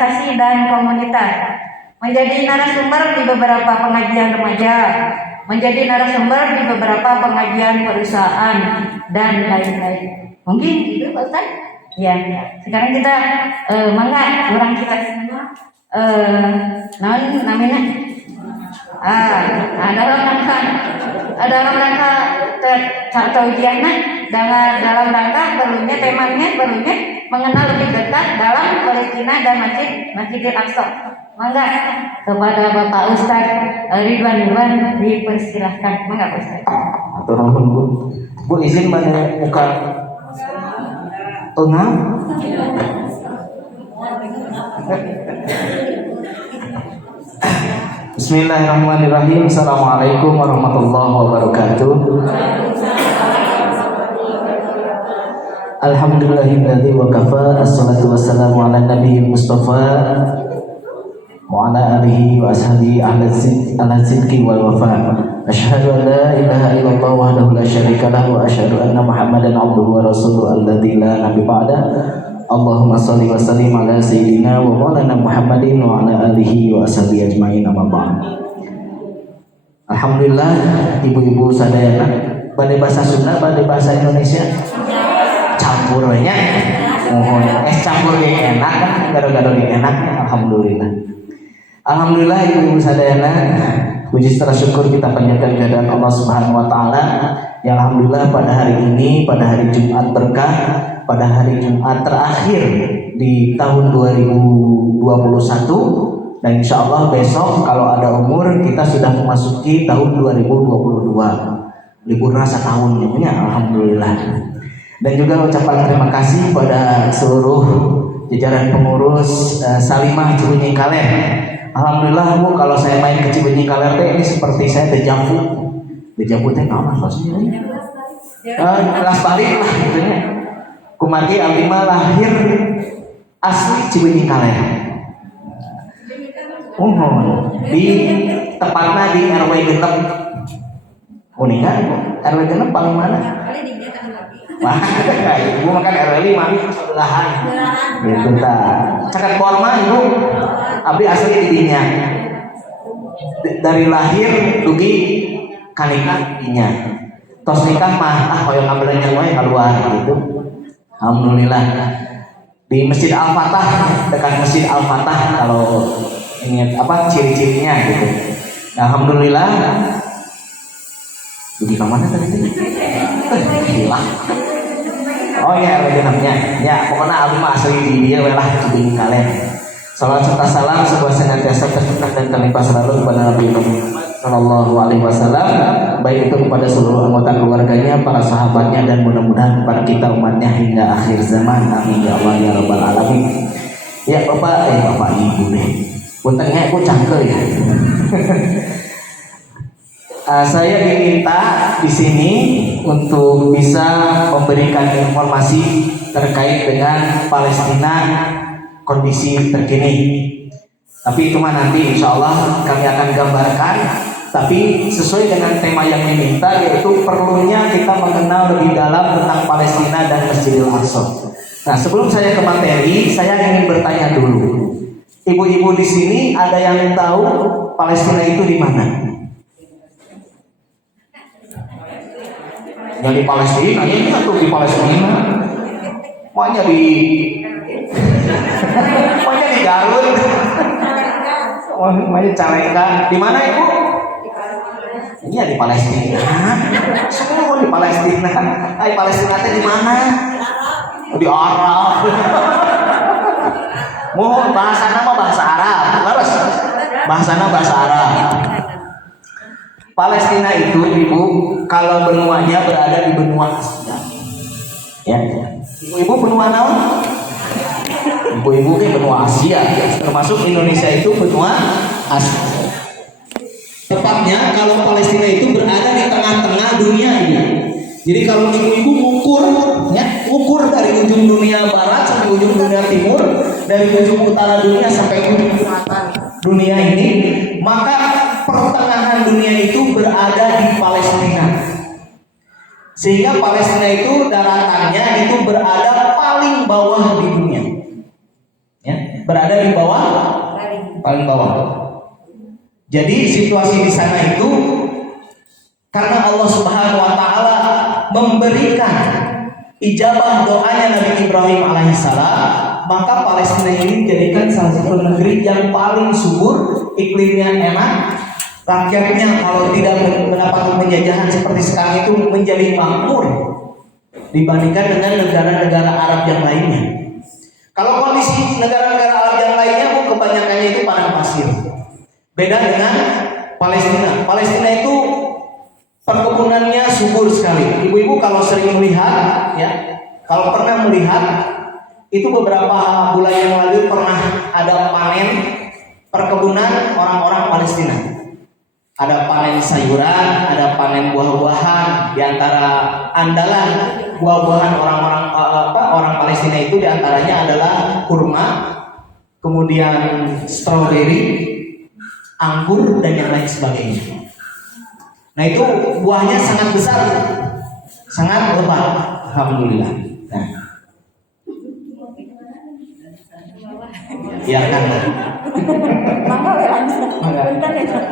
organisasi dan komunitas, menjadi narasumber di beberapa pengajian remaja, menjadi narasumber di beberapa pengajian perusahaan, dan lain-lain. Mungkin itu Pak Ustaz? Ya, sekarang kita mangga orang kita semua namanya dalam rangka taujiahna, dalam rangka perlunya temanya mengenal lebih dekat dalam Palestina dan Masjidil Aqsa. Mangga kepada Bapak Ustaz Ridwan dipersilahkan. Mangga Pak Ustaz. Bu izin mana muka tengah. Bismillahirrahmanirrahim. Assalamualaikum warahmatullahi wabarakatuh. Alhamdulillahilladzi wa kafa, assalatu wassalamu ala nabiyil mustafa wa ala alihi wa ashabihi ala sidqi wal wafa. Asyhadu an la ilaha illallah wahdahu la syarika lahu wa asyhadu anna Muhammadan abduhu wa rasuluhu alladzi la nabiyya ba'da. Allahumma shalli wa sallim ala sayyidina wa maulana Muhammadin wa ala alihi wa ashabihi ajmain, amma ba'd. Alhamdulillah, ibu-ibu sadayana, bade bahasa Sunda, bade bahasa Indonesia campurnya. Mohon campur yang enak, gado-gado yang enak. Alhamdulillah ibu-ibu sadayana, puji serta syukur kita panjatkan kehadirat Allah Subhanahu wa taala yang alhamdulillah pada hari ini, pada hari Jumat berkah, pada hari Jumat terakhir di tahun 2021, dan insya Allah besok kalau ada umur kita sudah memasuki tahun 2022, libur rasa tahunnya, alhamdulillah. Dan juga ucapan terima kasih pada seluruh jajaran pengurus Salimah Cibenying Kaler. Alhamdulillah Bu, kalau saya main ke Cibenying Kaler ini seperti saya dejavu. Dejavu teh naon maksudnya? Kelas balik lah gitu nya. Kumargi abdi mah lahir asli Cibenying Kaler. Di tepatnya di RW genep. Kuningan RW genep paling mana? Wah, ibu makan RW 5 sebelahan. Gitu ta. Caket bor mah ibu abdi asli di dinya. Dari lahir dugi kanikah dinya. Tos nikah mah hoyong ngambeulnya wae keluar gitu. Alhamdulillah. Di Masjid Al-Fatah, dekat Masjid Al-Fatah kalau ingat apa ciri-cirinya gitu. Alhamdulillah. Dugi ka mana tadi? Hilang. Oh ya, namanya. Ya, pokoknya abdi mah asli di dia welah Cibenying Kaler. Salam serta salam sebuah senantiasa tercurah dan terlimpah selalu kepada Nabi Muhammad Sallallahu Alaihi Wasallam, baik itu kepada seluruh anggota keluarganya, para sahabatnya, dan mudah-mudahan kepada kita umatnya hingga akhir zaman. Amin ya Allah ya Rabbal Alamin. Ya bapak ibu deh. Puntengnya aku cangkel ya. Saya diminta di sini untuk bisa memberikan informasi terkait dengan Palestina kondisi terkini. Tapi itu mah nanti insya Allah kami akan gambarkan. Tapi sesuai dengan tema yang diminta, yaitu perlunya kita mengenal lebih dalam tentang Palestina dan Masjidil Aqsa. Nah, sebelum saya ke materi, saya ingin bertanya dulu. Ibu-ibu di sini ada yang tahu Palestina itu di mana? Yang di Palestina, ini atau di Palestina? Pokoknya di Garut. Pokoknya Caleka. Di mana ibu? Iya di Palestina. Semua di Palestina. Palestina itu di mana? Di Arab. Mau bahasana mah bahasa Arab. Terus bahasana bahasa Arab. Palestina itu ibu, kalau benuanya berada di benua Asia. Ya. Ibu benua naon? Ibu-ibu ke benua Asia, termasuk Indonesia itu benua Asia. Tepatnya kalau Palestina itu berada di tengah-tengah dunia ini. Jadi kalau ibu-ibu ukur dari ujung dunia barat sampai ujung dunia timur, dari ujung utara dunia sampai ujung selatan dunia ini, maka pertengahan dunia itu berada di Palestina. Sehingga Palestina itu daratannya itu berada paling bawah di dunia. Ya, berada di bawah, paling bawah. Jadi situasi di sana itu karena Allah Subhanahu wa taala memberikan ijabah doanya Nabi Ibrahim alaihissalam, maka Palestina ini dijadikan salah satu negeri yang paling subur, iklimnya enak, rakyatnya kalau tidak mendapat penjajahan seperti sekarang itu menjadi makmur dibandingkan dengan negara-negara Arab yang lainnya. Kalau kondisi negara-negara Arab yang lainnya, kebanyakannya itu padang pasir. Beda dengan Palestina. Palestina itu perkebunannya subur sekali. Ibu-ibu kalau sering melihat, ya, kalau pernah melihat, itu beberapa bulan yang lalu pernah ada panen perkebunan orang-orang Palestina. Ada panen sayuran, ada panen buah-buahan. Di antara andalan buah-buahan orang Palestina itu diantaranya adalah kurma, kemudian stroberi, anggur, dan yang lain sebagainya. Nah itu buahnya sangat besar, sangat lebat, alhamdulillah. Nah, biarkan.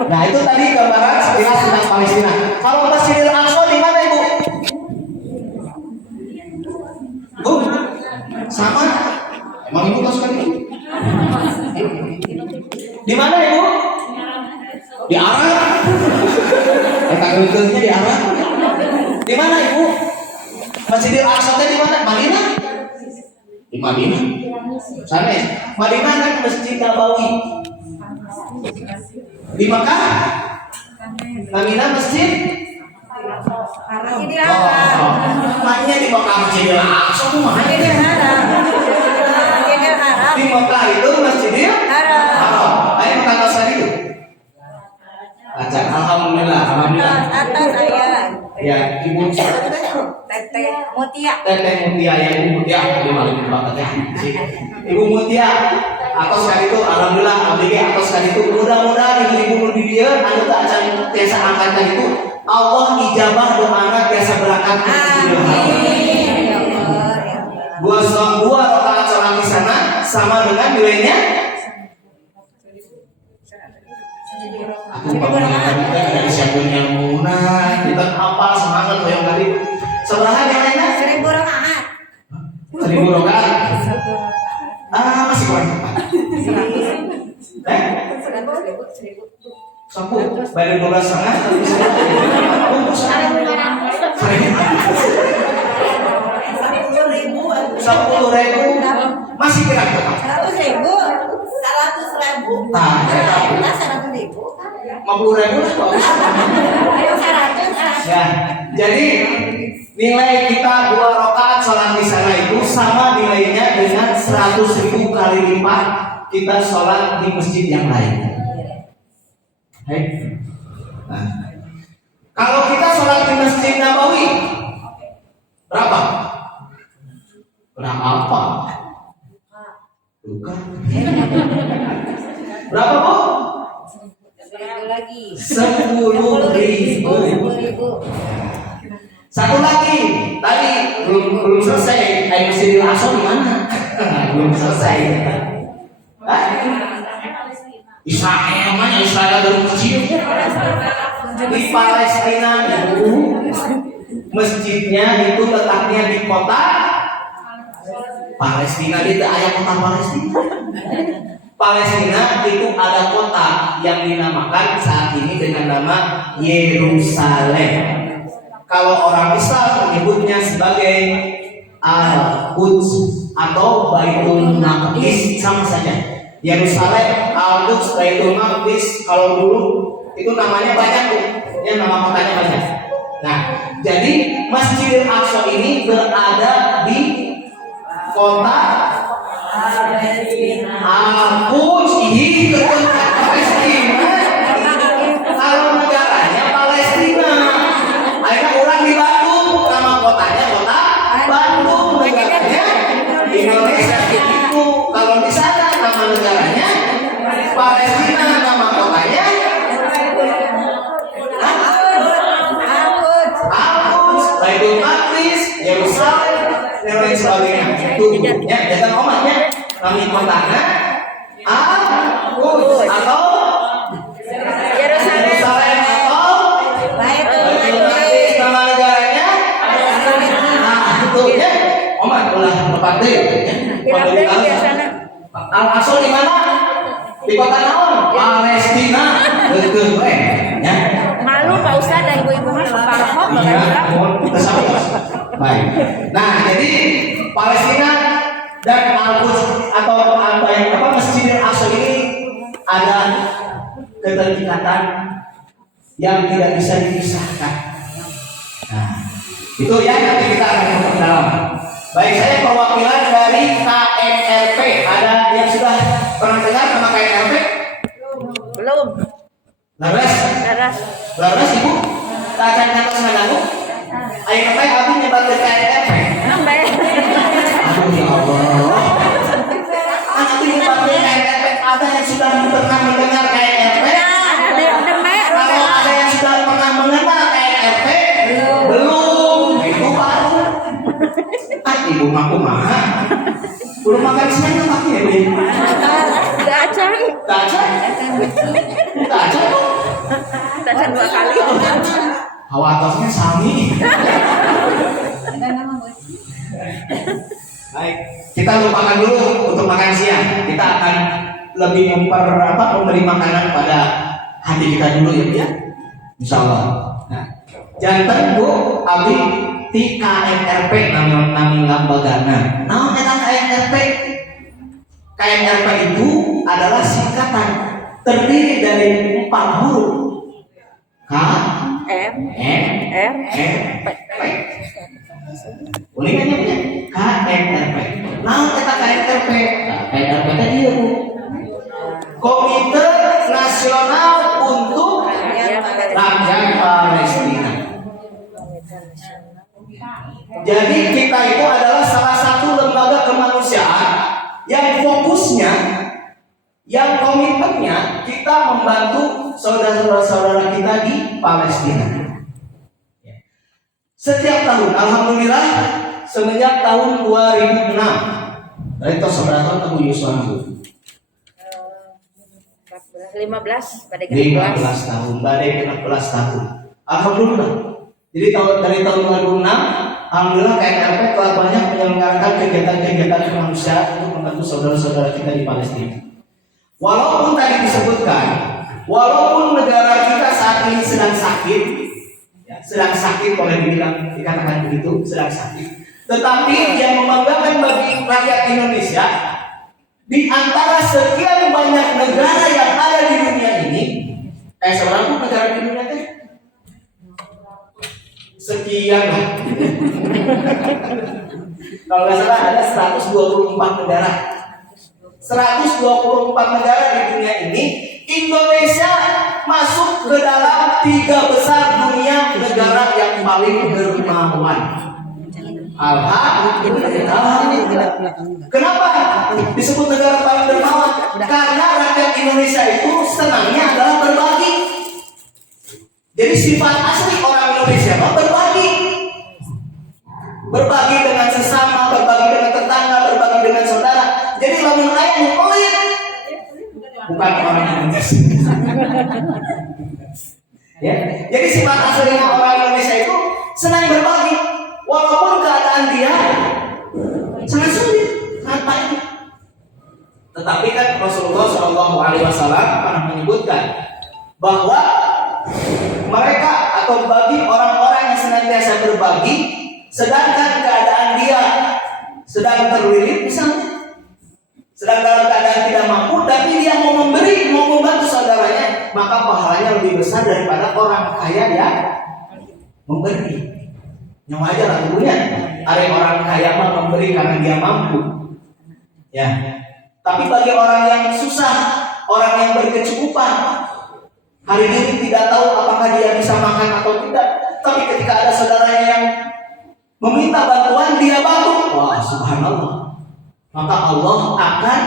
Nah itu tadi gambaran sekilas tentang Palestina. Kalau Masjidil Aqsa di mana ibu? Sama? Emang ibu tahu sekali? Di mana ibu? Di Arab. Tanggalnya di Arab. Di mana ibu? Masjidil Aqsa di mana? Madinah? Di Madinah. Sana ya? Madinah kan Masjid Nabawi. Di Mekah? Madinah Masjid? Masjidil Haram. Makanya di Mekah Masjidil Aqsa tuh mana? Masjidil Haram. Masjidil Haram. Di Mekah itu Masjidil Haram. Ayo Mekah tadi itu. Baca alhamdulillah, alhamdulillah. Atas saya. Ya, ibu Teteh Mutia. Teteh Mutia ya, Ibu Mutia. Ibu Mutia. Atas kali itu alhamdulillah, abg atas kali itu mudah-mudahan ibu-ibu di dia anu tak acan biasa angkat itu Allah ijabah doa anak biasa berangkat. Amin. Dua rakaat sholat di sana sama dengan nilainya. Aku bangun dari siapun yang munah, kita apa semangat yang tadi. Seberapa yang lainnya? 1000 rakaat. 1000 rakaat. Masih kurang. Sapu, bayar 12 setengah. Sepuluh ribu masih kira kira 100.000. 100.000. Nah, 100.000. 50.000 lah bagus. Ayo 100. Ya, jadi nilai kita 2 rakaat sholat di sana itu sama nilainya dengan 100.000 kali lipat kita sholat di masjid yang lain. Hai. Nah, kalau kita sholat di Masjid Nabawi berapa? Berapa? Bukan. Berapa bu? 10.000 lagi. 10.000. Satu lagi, tadi belum selesai. Masjidil Aqsa di mana? Belum selesai. Israel mana? Israel ada masjid di Palestina. Masjidnya itu letaknya di kota Palestina. Itu ayat kota Palestina. Palestina itu ada kota yang dinamakan saat ini dengan nama Yerusalem. Kalau orang Islam menyebutnya sebagai Al-Quds atau Baitul Maqdis, sama saja. Yerusalem, Al-Quds, Baitul Maqdis, kalau dulu itu namanya banyak tuh, ya nama kotanya banyak. Nah, jadi Masjidil Aqsa ini berada di kota Al-Quds, ini kota Palestina. Kalau negaranya Palestina, akhirnya orang di Bandung, nama kotanya kota Bandung, negaranya Indonesia itu. Kalau di sana nama negaranya Palestina, nama kotanya Al-Quds, Baitul Maqdis, Yerusalem, dan lain sebagainya. Itu ya, jangan omatnya. Kami kotanya naon Palestina deukeuh we nya. Malu Pak Ustadz dan ibu-ibu mah separoh Iya, bakal tersambung. Baik. Nah, jadi Palestina dan Al-Quds atau Masjidil Aqsa ini ada keterikatan yang tidak bisa dipisahkan. Nah, itu ya nanti kita akan masuk ke dalam. Baik, saya perwakilan dari KNRP. Ada yang sudah pernah dengar nama KNRP? belum. Laras, Teras. Laras ibu, tak akan kata senagamu. Ayo apa aku nyebat ke KNRP? Sampai. Aduh ya Allah. Aku nyebat ke KNRP. Ada yang sudah pernah mendengar KNRP? Ada yang demek. Kalau ada yang sudah pernah mengenal KNRP? Belum. Itu baru. Ibu maku mahal. Belum makan siang apa ya, Bu? Gacang. Kacang. Kacang tuh. Gacang 2 kali. Hawa atasnya sami. Baik, kita lupakan dulu untuk makan siang. Kita akan lebih memberi makanan pada hati kita dulu ya, Insya Allah. Nah, jantan Bu Abi ti KNRP nami lambagana. Nah, eta KNRP. KNRP itu adalah singkatan terdiri dari 4 huruf. K, M. N, R. P. Boleh kan ya? KNRP. Nah, kita KNRP. KNRP tadi ya, Bu. Komite Nasional untuk Rakyat Palestina. Jadi kita itu adalah salah satu lembaga kemanusiaan yang fokusnya, yang komitmennya kita membantu saudara-saudara kita di Palestina. Setiap tahun, alhamdulillah, semenjak tahun 2006, dari tahun seberapa tahun Yusuf 15 pada 15 tahun, badai 15 tahun. Alhamdulillah. Jadi dari tahun 2006, alhamdulillah KNRP telah banyak menyelenggarakan kegiatan-kegiatan kemanusiaan untuk membantu saudara-saudara kita di Palestina. Walaupun tadi disebutkan, walaupun negara kita saat ini sedang sakit, sedang sakit boleh dibilang dikatakan begitu, sedang sakit. Tetapi yang membanggakan bagi rakyat Indonesia, di antara sekian banyak negara yang ada di dunia ini, seberapa negara di dunia teh? Sekian lah. Kalau nggak salah ada 124 negara. 124 negara di dunia ini, Indonesia masuk ke dalam 3 besar dunia negara yang paling dermawan. Alhamdulillah. Kenapa disebut negara paling dermawan? Karena rakyat Indonesia itu senangnya adalah berbagi. Jadi sifat asli orang Indonesia berbagi. Berbagi dengan sesama, berbagi dengan tetangga, berbagi dengan saudara. Jadi lamun aya nu pelit, bukan orang Indonesia. Ya. Jadi sifat aslinya orang Indonesia itu senang berbagi, walaupun keadaan dia sangat sulit, sangat pahit. Tetapi kan Rasulullah SAW pernah menyebutkan bahwa mereka atau bagi orang-orang yang senantiasa berbagi, sedangkan keadaan dia sedang terlilit misalnya, sedang dalam keadaan tidak mampu, tapi dia mau memberi, mau membantu saudaranya, maka pahalanya lebih besar daripada orang kaya yang memberi. Yang wajar lah tentunya, ada orang kaya mah memberi karena dia mampu, ya. Tapi bagi orang yang susah, orang yang berkecukupan, hari ini tidak tahu apakah dia bisa makan atau tidak, tapi ketika ada saudaranya yang meminta bantuan, dia bantu. Wah, subhanallah. Maka Allah akan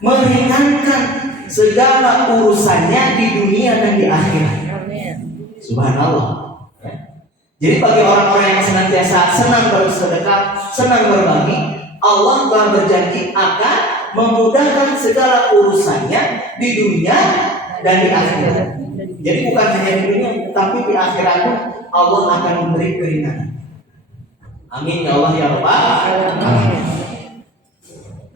meringankan segala urusannya di dunia dan di akhirat. Subhanallah. Ya. Jadi bagi orang-orang yang senantiasa senang bersedekah, senang berbagi, Allah telah berjanji akan memudahkan segala urusannya di dunia dan di akhirat. Jadi bukan hanya di dunia, tapi di akhirat pun Allah akan memberi keringanan. Amin ya Allah ya Rabbal Alamin.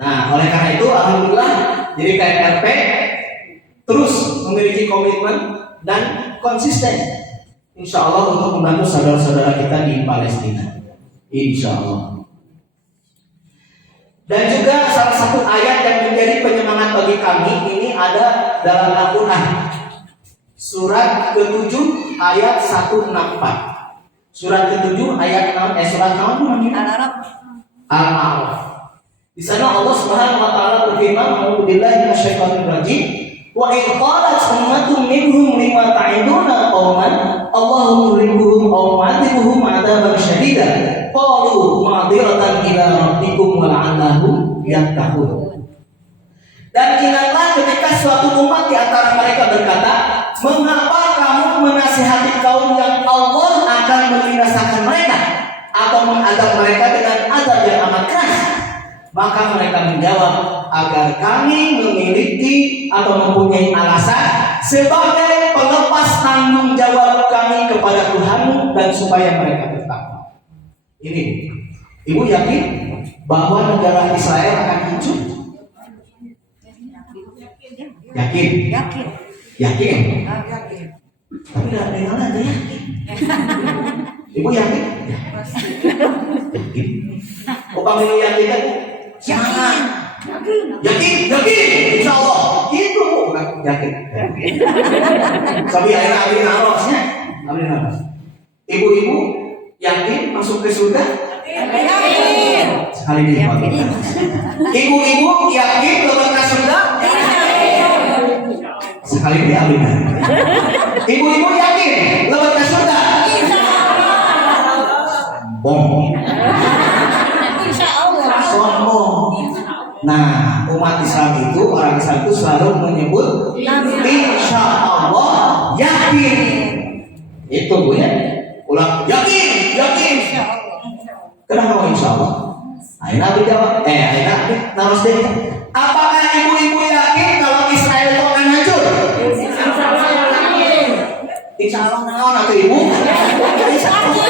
Nah, oleh karena itu alhamdulillah, jadi KNRP terus memiliki komitmen dan konsisten, insya Allah untuk membantu saudara-saudara kita di Palestina, insya Allah. Dan juga salah satu ayat yang menjadi penyemangat bagi kami ini ada dalam Al-Quran, surat ke-7 ayat 164. Surat ke-7 ayat 6, surat 6 Al-Arab. Al-A'raf. Di sana Allah Subhanahu wa taala berfirman, "A'udzubillahi minasyaitonir rajim. Wa in qalat ummatun minhum lima ta'iduna qauman Allahu muhlikuhum aw mu'adzibuhum 'adzaban syadidan qalu ma'dziratan ila rabbikum wa la'allahum yattaqun." Dan ingatlah ketika suatu umat di antara mereka berkata, "Mengapa kamu menasihati kaum yang Allah akan membinasakan mereka atau mengadab mereka dengan azab yang amat keras?" Maka mereka menjawab, agar kami memiliki atau mempunyai alasan sebagai pelepas tanggung jawab kami kepada Tuhanmu dan supaya mereka bertakwa. Ini, Ibu yakin bahwa negara Israel akan hancur? Yakin? Yakin. Yakin? Yakin. Tapi tidak dengar aja yakin. Ibu yakin? Yakin. Oh, kami yakin kan? Jangan. Yakin, insya Allah. Gitu, bukan yakin. Tapi akhirnya ambil narosnya, Ibu-ibu yakin masuk ke surga? Yakin. Sekali lagi. Ibu-ibu yakin lepas ke surga? Sekali lagi amin. Ibu-ibu yakin lepas ke surga? Sombong. Insya Allah. Sombong. Nah, umat Islam itu, orang Islam itu selalu menyebut insya Allah yakin. Itu Bu ya. Ulang, yakin. Kenapa insya Allah? Aina Abi jawab, Aina Abi naros deh. Apakah ibu-ibu yakin kalau Israel itu akan hancur? Insya Allah naon atau ibu? Insya Allah.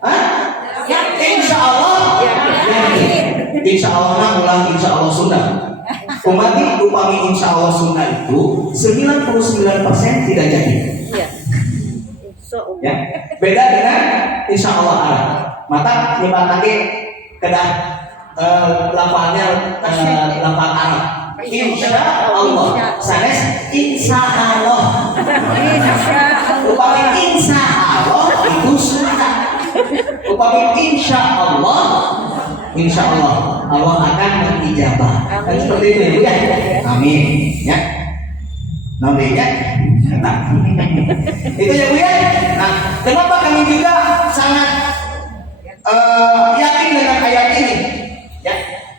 Hah? Insya Allah yakin. Insya Allah ulang insya Allah Sunda. Umat upami insya Allah Sunda itu 99% tidak jadi. Iya. So, Ya, beda dengan insya Allah Arab. Mata nyebutake kedah lafalnya lafal Arab. Insya Allah, sanes insya Allah. Upami insya Allah itu Sunda. Upami insya Allah Allah akan mengijabah. Kan seperti itu ya Bu ya. Amin ya. Namanya itu ya Bu ya. Nah, kenapa kami juga sangat yakin dengan ayat ini? Ya,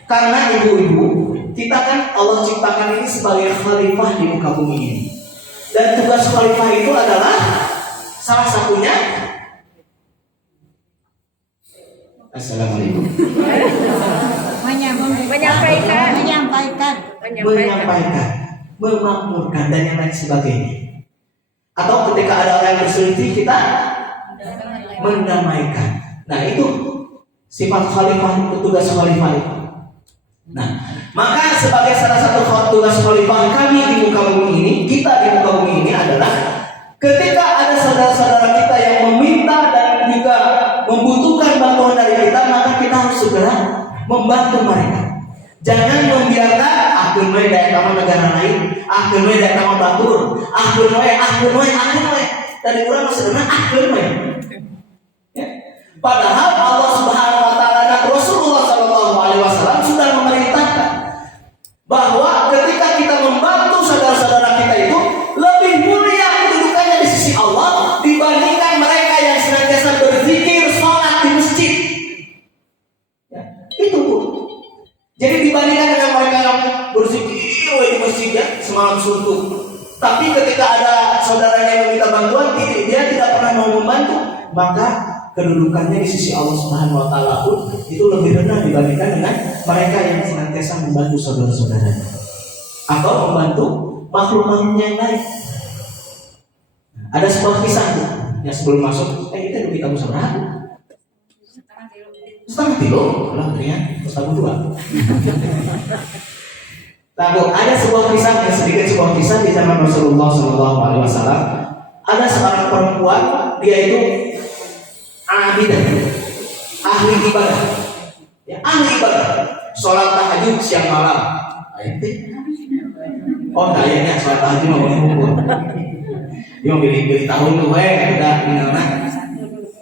karena ibu-ibu, kita kan Allah ciptakan ini sebagai khalifah di muka bumi ini. Dan tugas khalifah itu adalah salah satunya Assalamualaikum. Menyampaikan. Menyampaikan, memakmurkan dan yang lain sebagainya. Atau ketika ada orang yang berselisih, kita mendamaikan. Nah, itu sifat khalifah, itu tugas khalifah itu. Nah, maka sebagai salah satu tugas khalifah kami di muka bumi ini, kita di muka bumi ini adalah ketika ada saudara-saudara kita yang meminta dan juga membutuhkan bantuan dari kita, maka kita harus segera membantu mereka. Jangan membiarkan akun we dari negara lain, akun we dari batur, akun we. Dari orang masih dengar akun we. Ya. Padahal Allah Subhanahu wa taala dan Rasulullah sallallahu alaihi wasallam sudah memerintahkan bahwa ketika kita membantu saudara-saudara kita itu lebih mulia kedudukannya di sisi Allah dibandingkan mereka yang senantiasa berzikir, sholat di masjid. Ya, itu Bu. Jadi dibandingkan dengan mereka yang berzikir di masjid ya, semalam suntuk. Tapi ketika ada saudaranya yang meminta bantuan, dia tidak pernah mau membantu, maka kedudukannya di sisi Allah Subhanahu wa taala pun itu lebih rendah dibandingkan dengan mereka yang senantiasa membantu saudara-saudaranya atau membantu makhluk-makhluk yang lain. Ada sebuah kisah tuh, yang sebelum masuk, kita udah kita musyawarah. Setengah kilo, lah ya, setengah dua. Lalu ada sebuah kisah, sebuah kisah di zaman Rasulullah SAW. Ada seorang perempuan, dia itu abidah, ahli ibadah, ya, ahli ibadah, sholat tahajud siang malam. Oh, kayaknya sholat tahajud mau ngumpul. Dia mau pilih tahun tuh, udah gimana?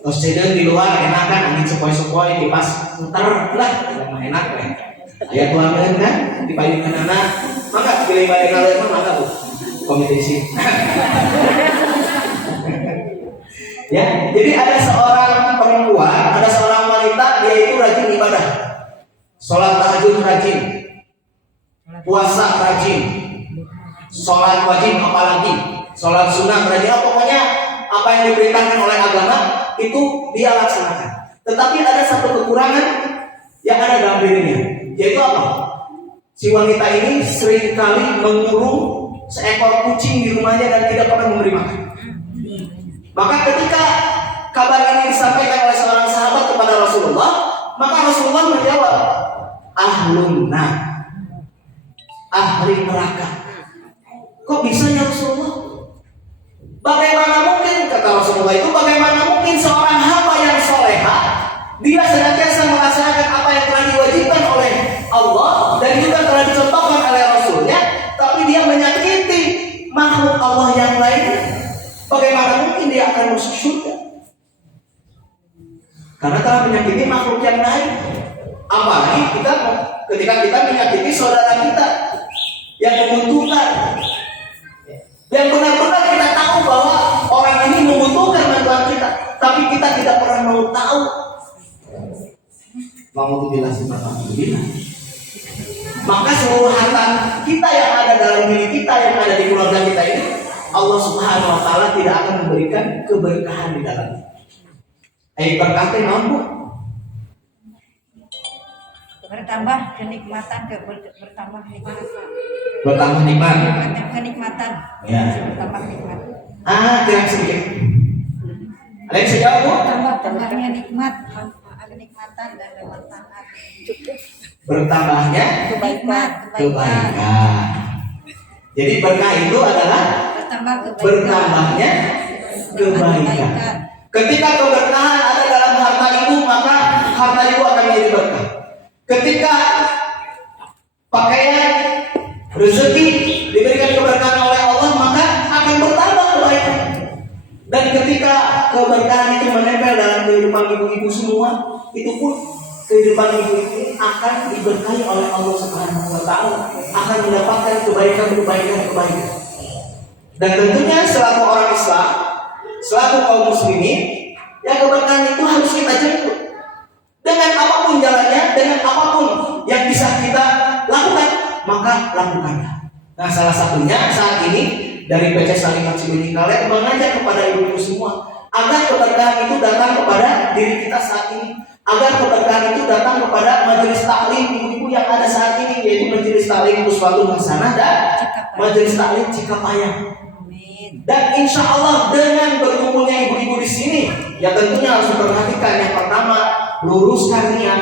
Terus sedang di luar enak kan, angin sepoi-sepoi, kipas muter lah, udah enak kan? Ayat Tuhan kan, di payungan anak, maka pilih balik kalian maka bu, kompetisi. Ya, jadi ada seorang perempuan, ada seorang wanita, dia itu rajin ibadah, sholat tahajud rajin, puasa rajin, sholat wajib apalagi, sholat sunnah rajin, pokoknya apa yang diperintahkan oleh agama itu dia laksanakan. Tetapi ada satu kekurangan yang ada dalam dirinya. Yaitu apa? Si wanita ini seringkali mengurung seekor kucing di rumahnya dan tidak pernah memberi makan. Maka ketika kabar ini disampaikan oleh seorang sahabat kepada Rasulullah, maka Rasulullah menjawab, ahlun nar, ahli neraka. Kok bisa ya Rasulullah? Bagaimana mungkin, kata Rasulullah itu, bagaimana mungkin seorang hamba yang soleha, dia senantiasa melaksanakan apa yang telah diwajibkan oleh Allah dan juga telah dicontohkan oleh Rasulnya, tapi dia menyakiti makhluk Allah yang lainnya. Bagaimana mungkin dia akan masuk surga? Karena telah menyakiti makhluk yang lain. Apalagi ketika kita menyakiti saudara kita yang membutuhkan, yang benar-benar kita tahu bahwa orang ini membutuhkan bantuan kita, tapi kita tidak pernah mau tahu. Mau dijelasin alhamdulillah. Maka seluruh harta kita yang ada dalam diri kita, yang ada di keluarga kita ini, Allah Subhanahu wa taala tidak akan memberikan keberkahan di dalamnya. Berkatnya mampu Bertambah kenikmatan, bertambah nikmat. bertambah nikmat. Kenikmatan. Ya. Bertambah nikmat. Kira sedikit. Ada yang bisa jawab, Bu? Tambahnya nikmat, kenikmatan dan keberkahan. Bertambahnya Kebaikan. kebaikan. Jadi berkah itu adalah Bertambah kebaikan. bertambahnya kebaikan. Ketika keberkahan ada dalam harta ibu, maka harta ibu akan menjadi berkah. Ketika pakaian, rezeki diberikan keberkahan oleh Allah, maka akan bertambah kebaikan. Dan ketika keberkahan itu menempel dalam kehidupan ibu-ibu semua, itu pun kehidupan ibu ini akan diberkahi oleh Allah Subhanahu wa taala, akan mendapatkan kebaikan. Dan tentunya selaku orang Islam, selaku kaum muslimin, ya keberkahan itu harus kita jemput. Dengan apapun jalannya, dengan apapun yang bisa kita lakukan, maka lakukanlah. Nah, salah satunya saat ini dari PC Salimah Cibenying Kalen mengajak kepada ibu-ibu semua agar keberkahan itu datang kepada diri kita saat ini, agar keberkahan itu datang kepada majelis taklim ibu-ibu yang ada saat ini, yaitu majelis taklim Uswatun Hasanah dan majelis taklim Cikapayang. Dan insya Allah dengan berkumpulnya ibu-ibu di sini, ya tentunya harus memperhatikan yang pertama, luruskan niat.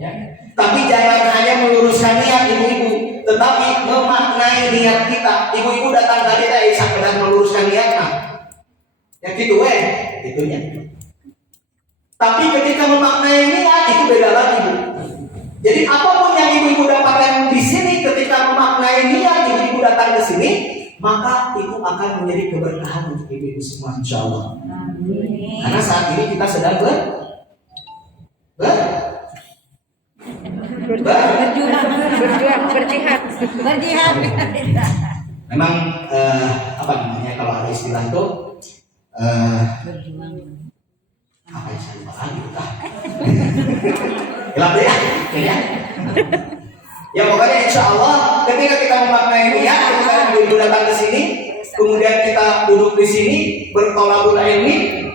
Ya. Tapi jangan hanya meluruskan niat ibu-ibu, tetapi memaknai niat kita. Ibu-ibu datang tadi kita sekedar meluruskan niat, nah, ya gitu itunya. Tapi ketika memaknai niat itu beda lagi, Bu. Jadi apapun yang ibu-ibu dapatkan di sini, ketika memaknai niat ibu-ibu datang ke sini, maka itu akan menjadi keberkahan untuk ibu-ibu semua, insya Allah. Karena saat ini kita sedang berjihad. Memang apa namanya kalau ada istilah itu apa yang saya lupa lagi ya. Ya pokoknya insya Allah ketika kita memaknai niat, ketika ibu datang ke sini, kemudian kita duduk di sini bertolabul ilmi,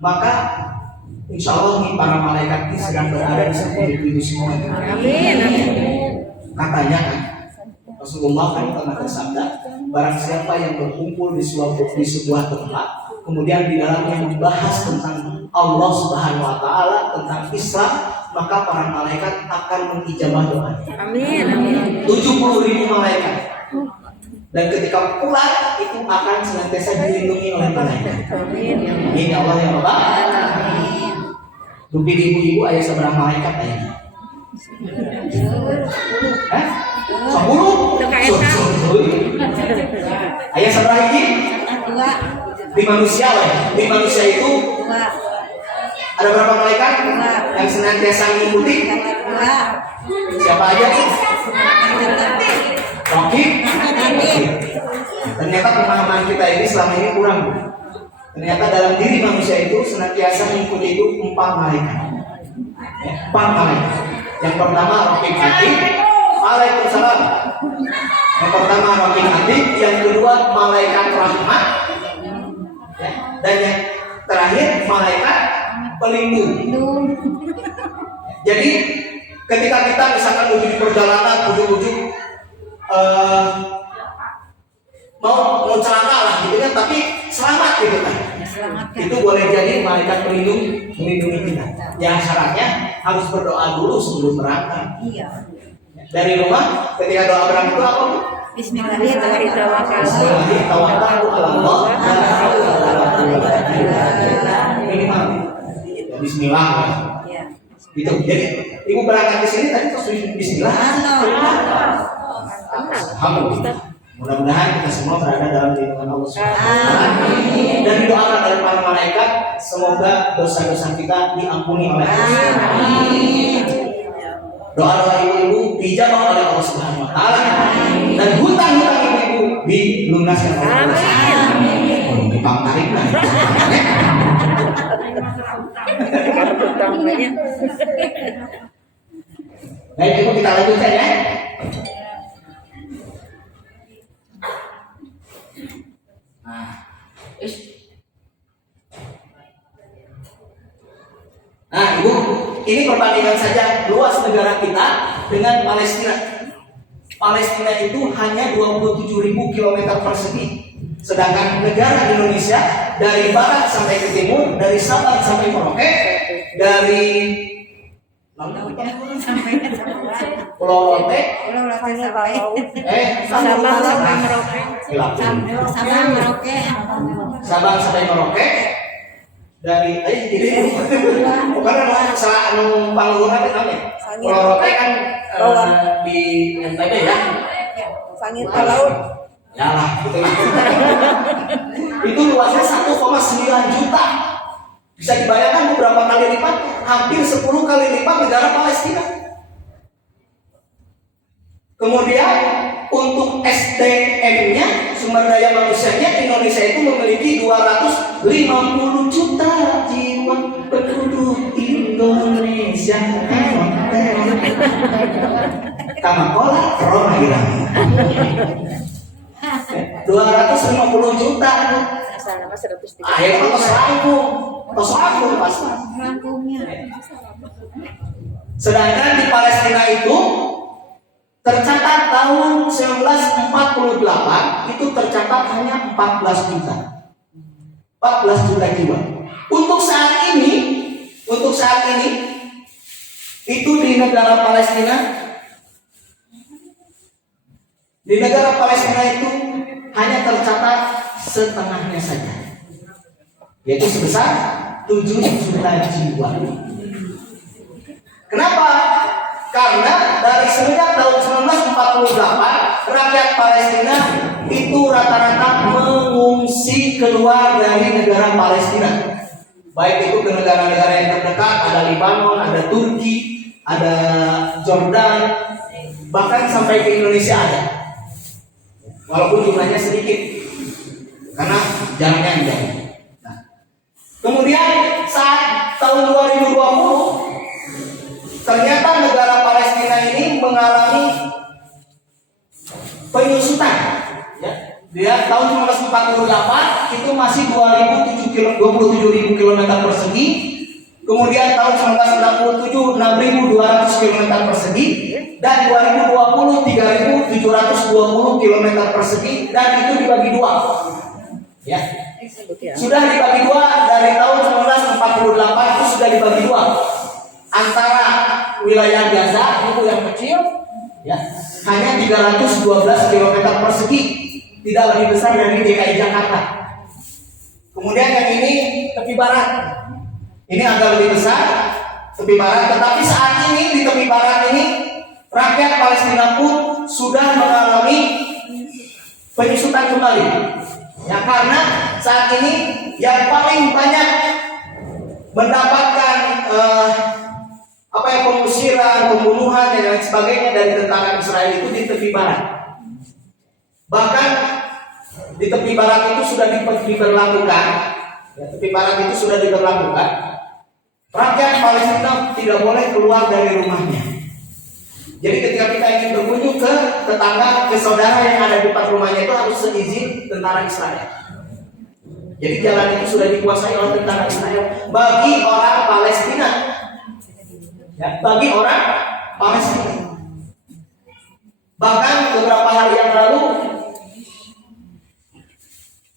maka insya Allah nih para malaikat ini sedang berada di samping ibu semua. Amin. Katanya kan Rasulullah kan pernah bersabda, barang siapa yang berkumpul di sebuah tempat, kemudian di dalamnya membahas tentang Allah Subhanahu wa taala, tentang Islam, maka para malaikat akan mengijabah doa. Amin. Amin. 70.000 malaikat. Dan ketika pulang itu akan senantiasa dilindungi oleh malaikat. Amin. Amin ya Allah ya Bapak. Dupi ibu-ibu ayah seberang malaikat ayah. 10. Ayah seberang ini di manusia lah. Di manusia itu ada berapa malaikat yang senantiasa mengikuti? Siapa aja nih? Rocky. Ternyata pemahaman kita ini selama ini kurang. Ternyata dalam diri manusia itu senantiasa mengikuti itu 4 malaikat. 4 malaikat. Yang pertama Rocky Atid. Waalaikumsalam. Yang pertama Rocky Atid. Yang kedua malaikat rahmat. Dan yang terakhir malaikat pelindung. Jadi ketika kita misalkan menuju di perjalanan, ujuk-ujuk mau celaka lah gitu kan, tapi selamat gitu kan. Itu boleh jadi malaikat pelindung melindungi kita. Yang syaratnya harus berdoa dulu sebelum berangkat. Dari rumah ketika doa berangkat itu apa? Bismillahirrahmanirrahim. Minimal. Bismillah. Gitu. Jadi ibu berangkat ke sini tadi terus Bismillah. Alhamdulillah. Mudah-mudahan kita semua berada dalam lindungan Allah SWT. Dan didoakan oleh para malaikat semoga dosa-dosa kita diampuni oleh Allah. Doa-doa ibu-ibu dijawab oleh Allah Subhanahu Wa Taala dan hutang-hutang ibu-ibu dilunaskan oleh Allah. Amin. Dipang tarik lah. Baik, ibu kita lanjutkan ya. Nah, ibu, ini perbandingan saja luas negara kita dengan Palestina. Palestina itu hanya 27.000 km persegi, sedangkan negara Indonesia dari barat sampai ke timur, dari Sabang sampai Merauke, dari Pulau Rote, Sabang sampai Merauke, dari bukan salah panggungan namanya. Pulau Rote kan di NTB ya. Sangit ke laut. Ya lah, gitu. Itu luasnya 1,9 juta. Bisa dibayangkan beberapa kali lipat, hampir 10 kali lipat negara Palestina. Kemudian untuk SDM-nya, sumber daya manusianya, Indonesia itu memiliki 250 juta jiwa penduduk Indonesia. Kamakola, Roma hilang. 250 juta. Akhirnya tos rangkum pasti. Sedangkan di Palestina itu tercatat tahun 1948 itu tercatat hanya 14 juta. 14 juta jiwa. Untuk saat ini itu di negara Palestina itu hanya tercatat setengahnya saja, yaitu sebesar 7 juta jiwa. Kenapa? Karena dari semenjak tahun 1948 rakyat Palestina itu rata-rata mengungsi keluar dari negara Palestina, baik itu ke negara-negara yang terdekat, ada Libanon, ada Turki, ada Jordan, bahkan sampai ke Indonesia ada, walaupun jumlahnya sedikit karena jaraknya jauh. Nah, kemudian saat tahun 2020 ternyata negara Palestina ini mengalami penyusutan. Ya, dia tahun 1948 itu masih 27.000 km persegi. Kemudian tahun 1967 6.200 km persegi, dan 2020 3.720 km persegi, dan itu dibagi dua. Ya, sudah dibagi dua dari tahun 1948 itu sudah dibagi dua. antara wilayah Gaza itu yang kecil, ya, hanya 312 km persegi, tidak lebih besar dari DKI Jakarta. Kemudian yang ini tepi barat, ini agak lebih besar, tepi barat. Tetapi saat ini di tepi barat ini rakyat Palestina pun sudah mengalami penyusutan kembali. Ya, karena saat ini yang paling banyak mendapatkan pengusiran, pembunuhan dan lain sebagainya dari tentara Israel itu di tepi barat. Bahkan di tepi barat itu sudah diberlakukan, ya, tepi barat itu sudah diberlakukan. Rakyat Palestina tidak boleh keluar dari rumahnya. Jadi ketika kita ingin berkunjung ke tetangga, ke saudara yang ada di depan rumahnya itu harus seizin tentara Israel. Jadi jalan itu sudah dikuasai oleh tentara Israel bagi orang Palestina. Ya, bagi orang Palestina. Bahkan beberapa hari yang lalu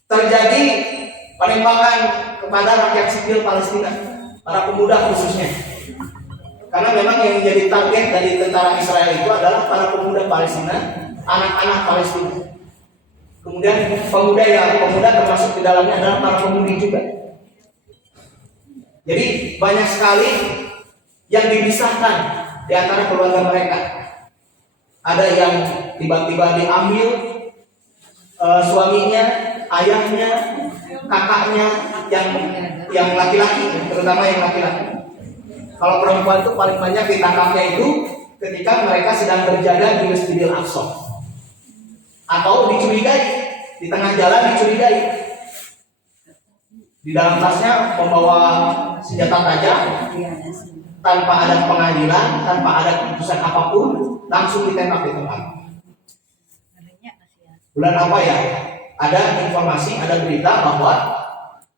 terjadi penembakan kepada rakyat sipil Palestina, para pemuda khususnya. Karena memang yang menjadi target dari tentara Israel itu adalah para pemuda Palestina, anak-anak Palestina. Kemudian pemuda termasuk di dalamnya adalah para pemudi juga. Jadi banyak sekali yang dipisahkan di antara keluarga mereka. Ada yang tiba-tiba diambil suaminya, ayahnya, kakaknya, yang laki-laki, terutama yang laki-laki. Kalau perempuan itu paling banyak ditangkapnya itu ketika mereka sedang berjaga di Masjidil Aqsa atau dicurigai di tengah jalan, dicurigai di dalam tasnya membawa senjata tajam, tanpa ada pengadilan, tanpa ada keputusan apapun, langsung ditembak di tempat. Bulan apa ya? Ada informasi, ada berita bahwa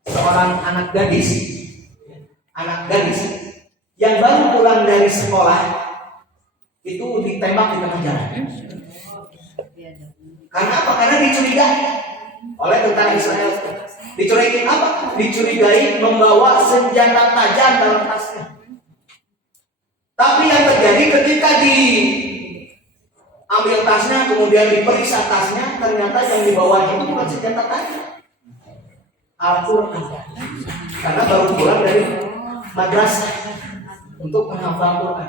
seorang anak gadis yang baru pulang dari sekolah itu ditembak di tengah jalan. Karena apa? Karena dicurigai oleh tentara Israel. Dicurigai apa? Dicurigai membawa senjata tajam dalam tasnya. Tapi yang terjadi ketika diambil tasnya, kemudian diperiksa tasnya, ternyata yang dibawanya itu bukan senjata tajam, Al-Quran. Karena baru pulang dari madrasah untuk menghafal Quran.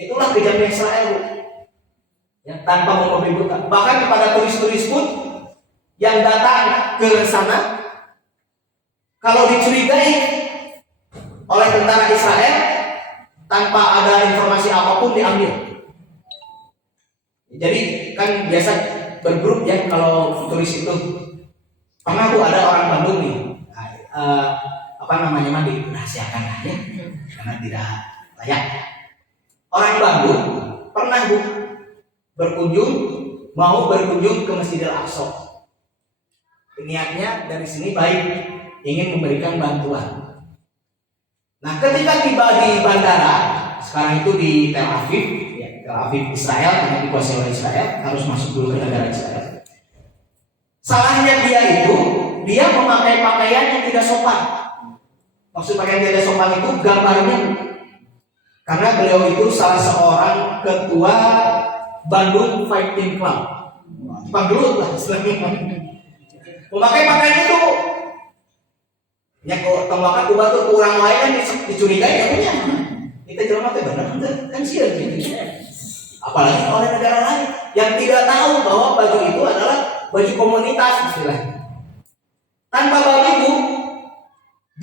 Itulah kejamnya Israel, ya, tanpa memperhitungkan. Bahkan kepada turis-turis pun yang datang ke sana, kalau dicurigai oleh tentara Israel, tanpa ada informasi apapun diambil. Jadi kan biasa bergrup ya kalau turis itu. Pernah tuh ada orang Bandung nih, mandi, rahasiakan lah ya, karena tidak layak. Orang Bandung pernah mau berkunjung ke Masjidil Aqsa. Niatnya dari sini baik, ingin memberikan bantuan. Nah, ketika tiba di bandara, sekarang itu di Tel Aviv, ya, Tel Aviv Israel, karena dikuasai oleh Israel, harus masuk dulu ke negara Israel. Salahnya dia memakai pakaian yang tidak sopan. Maksud pakaian tidak sopan itu gambarnya, karena beliau itu salah seorang ketua Bandung Fighting Club. Panggelut lah istilahnya. Memakai pakaian itu ya kok tembakar kubatur kurang lain kan dicurigai ya punya. Kita jelema teh benar kan sieun gitu. Apalagi oleh negara lain yang tidak tahu bahwa baju itu adalah baju komunitas istilahnya. Tanpa baju itu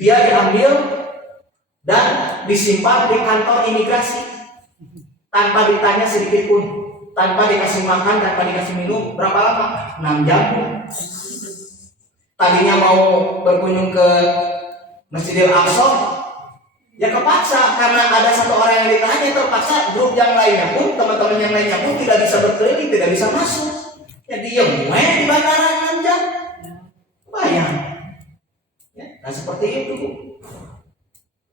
dia diambil dan disimpan di kantor imigrasi tanpa ditanya sedikit pun, tanpa dikasih makan, tanpa dikasih minum. Berapa lama? 6 jam. Tadinya mau berkunjung ke Masjidil Aqsa, ya kepaksa karena ada satu orang yang ditanya, terpaksa grup yang lainnya pun, teman-teman yang lainnya pun tidak bisa berkeliling, tidak bisa masuk. Ya diem di bandara 6 jam. Bayang. Ya, nah seperti itu.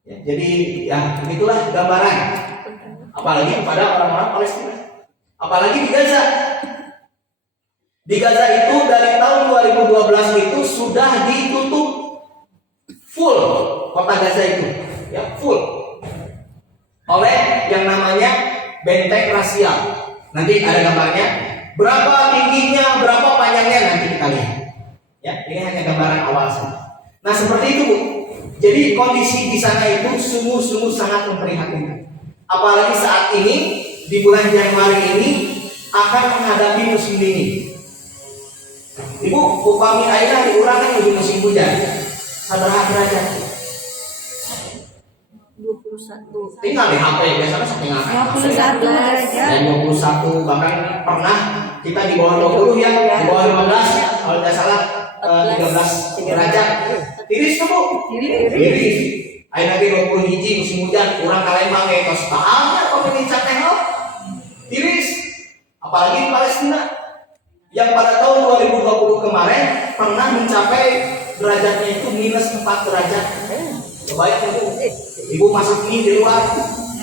Ya, jadi ya begitulah gambaran. Apalagi kepada orang-orang Palestina. Apalagi di Gaza. Di Gaza itu dari tahun 2012 itu sudah ditutup full kota Gaza itu, ya full. oleh yang namanya benteng rasial. Nanti ada gambarnya, berapa tingginya, berapa panjangnya, nanti kita lihat. Ya, ini hanya gambaran awal saja. Nah seperti itu Bu. Jadi kondisi di sana itu sungguh-sungguh sangat memprihatinkan. Apalagi saat ini di bulan Januari ini akan menghadapi musim dingin. Ibu, upami airnya diurangkan di musim hujan. Sabaraha derajat? 21. Tinggal di HP biasanya setengah. 21 derajat. Dan 21 bahkan pernah kita di bawah 20 ya, di bawah 15 kalau tidak salah 13 derajat. Tiris tuh Bu. Tiris. Ayo nanti 20 hiji musim hujan kurang Palembang kayak kos pahalnya pemerintah tengok. Tiris. Apalagi di Palestina yang pada tahun 2020 kemarin pernah mencapai derajatnya itu minus 4 derajat. Kebayang Bu. Ibu masuk ini di luar,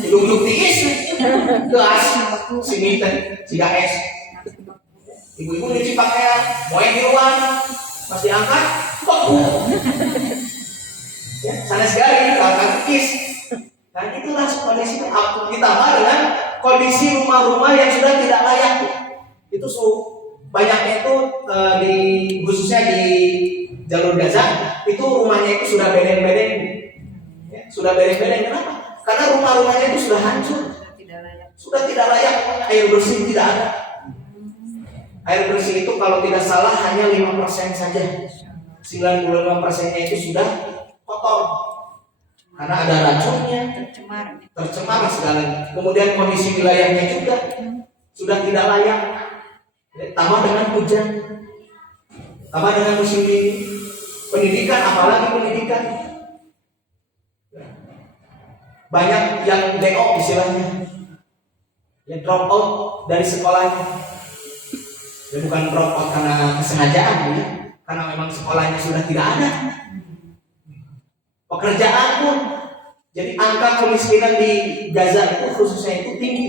hidung tiis, gas, simiten, siga es. Ibu-ibu nyuci pakaian, mau yang di luar, pas diangkat, beku. Ya, sana sekali, akan kis. Dan itulah kondisi ditambah dengan kondisi rumah-rumah yang sudah tidak layak. Itu banyaknya itu khususnya di jalur Gaza, itu rumahnya itu sudah bedeng-bedeng. Sudah bedeng-bedeng, kenapa? Karena rumah-rumahnya itu sudah hancur, sudah tidak layak, air bersih tidak ada. Air bersih itu kalau tidak salah hanya 5% saja, 95%-nya itu sudah kotor karena ada racunnya, tercemar segala. Kemudian kondisi wilayahnya juga sudah tidak layak, tambah dengan hujan, tambah dengan musim dingin, pendidikan apalagi pendidikan. Banyak yang DO istilahnya, yang drop out dari sekolahnya. Dan bukan drop out karena kesengajaan, ya. Karena memang sekolahnya sudah tidak ada. Pekerjaan pun, jadi angka kemiskinan di Gaza itu khususnya itu tinggi,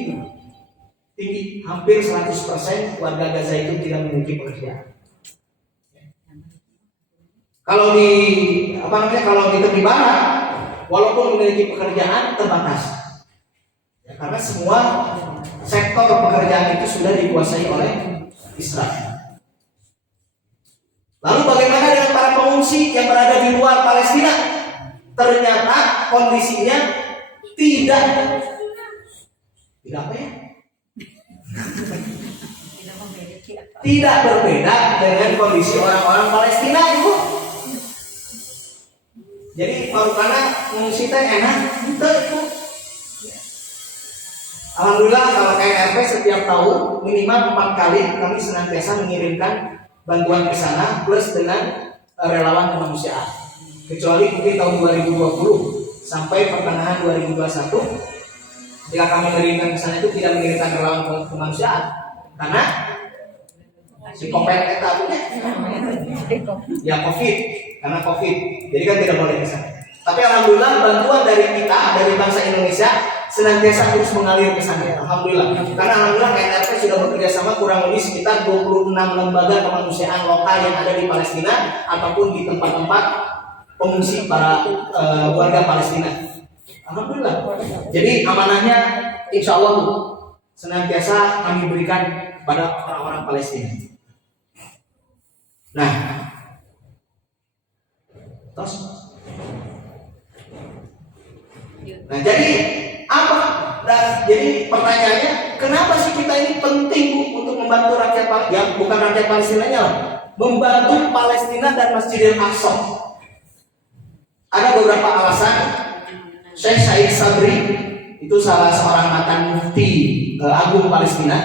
tinggi, hampir 100% warga Gaza itu tidak memiliki pekerjaan. Kalau di kalau di tepi barat, walaupun memiliki pekerjaan terbatas, ya, karena semua sektor pekerjaan itu sudah dikuasai oleh Israel. Lalu bagaimana dengan para pengungsi yang berada di luar Palestina? Ternyata kondisinya tidak apa ya? Tidak berbeda dengan kondisi orang-orang Palestina itu. Jadi baru karena mengungsi teh enak, itu. Alhamdulillah kalau KNRP setiap tahun minimal 4 kali kami senantiasa mengirimkan bantuan ke sana plus dengan relawan kemanusiaan. Kecuali mungkin tahun 2020 sampai pertengahan 2021 jika kami mengirimkan ke sana itu tidak mengirimkan relawan kemanusiaan karena si COVID ya COVID, karena COVID, jadi kan tidak boleh ke sana. Tapi alhamdulillah bantuan dari kita, dari bangsa Indonesia senantiasa terus mengalir ke sana. Alhamdulillah, karena alhamdulillah KNRP sudah bekerja sama kurang lebih sekitar 26 lembaga kemanusiaan lokal yang ada di Palestina ataupun di tempat-tempat pengungsi para warga Palestina. Alhamdulillah. Jadi amanahnya insya Allah senantiasa kami berikan kepada orang-orang Palestina. Nah, jadi apa? Jadi pertanyaannya, kenapa sih kita ini penting untuk membantu rakyat Palestina? Ya, bukan rakyat Palestinanya lah, membantu Palestina dan Masjidil Aqsa. Ada beberapa alasan. Syekh Said Sabri itu salah seorang mantan mufti agung Palestina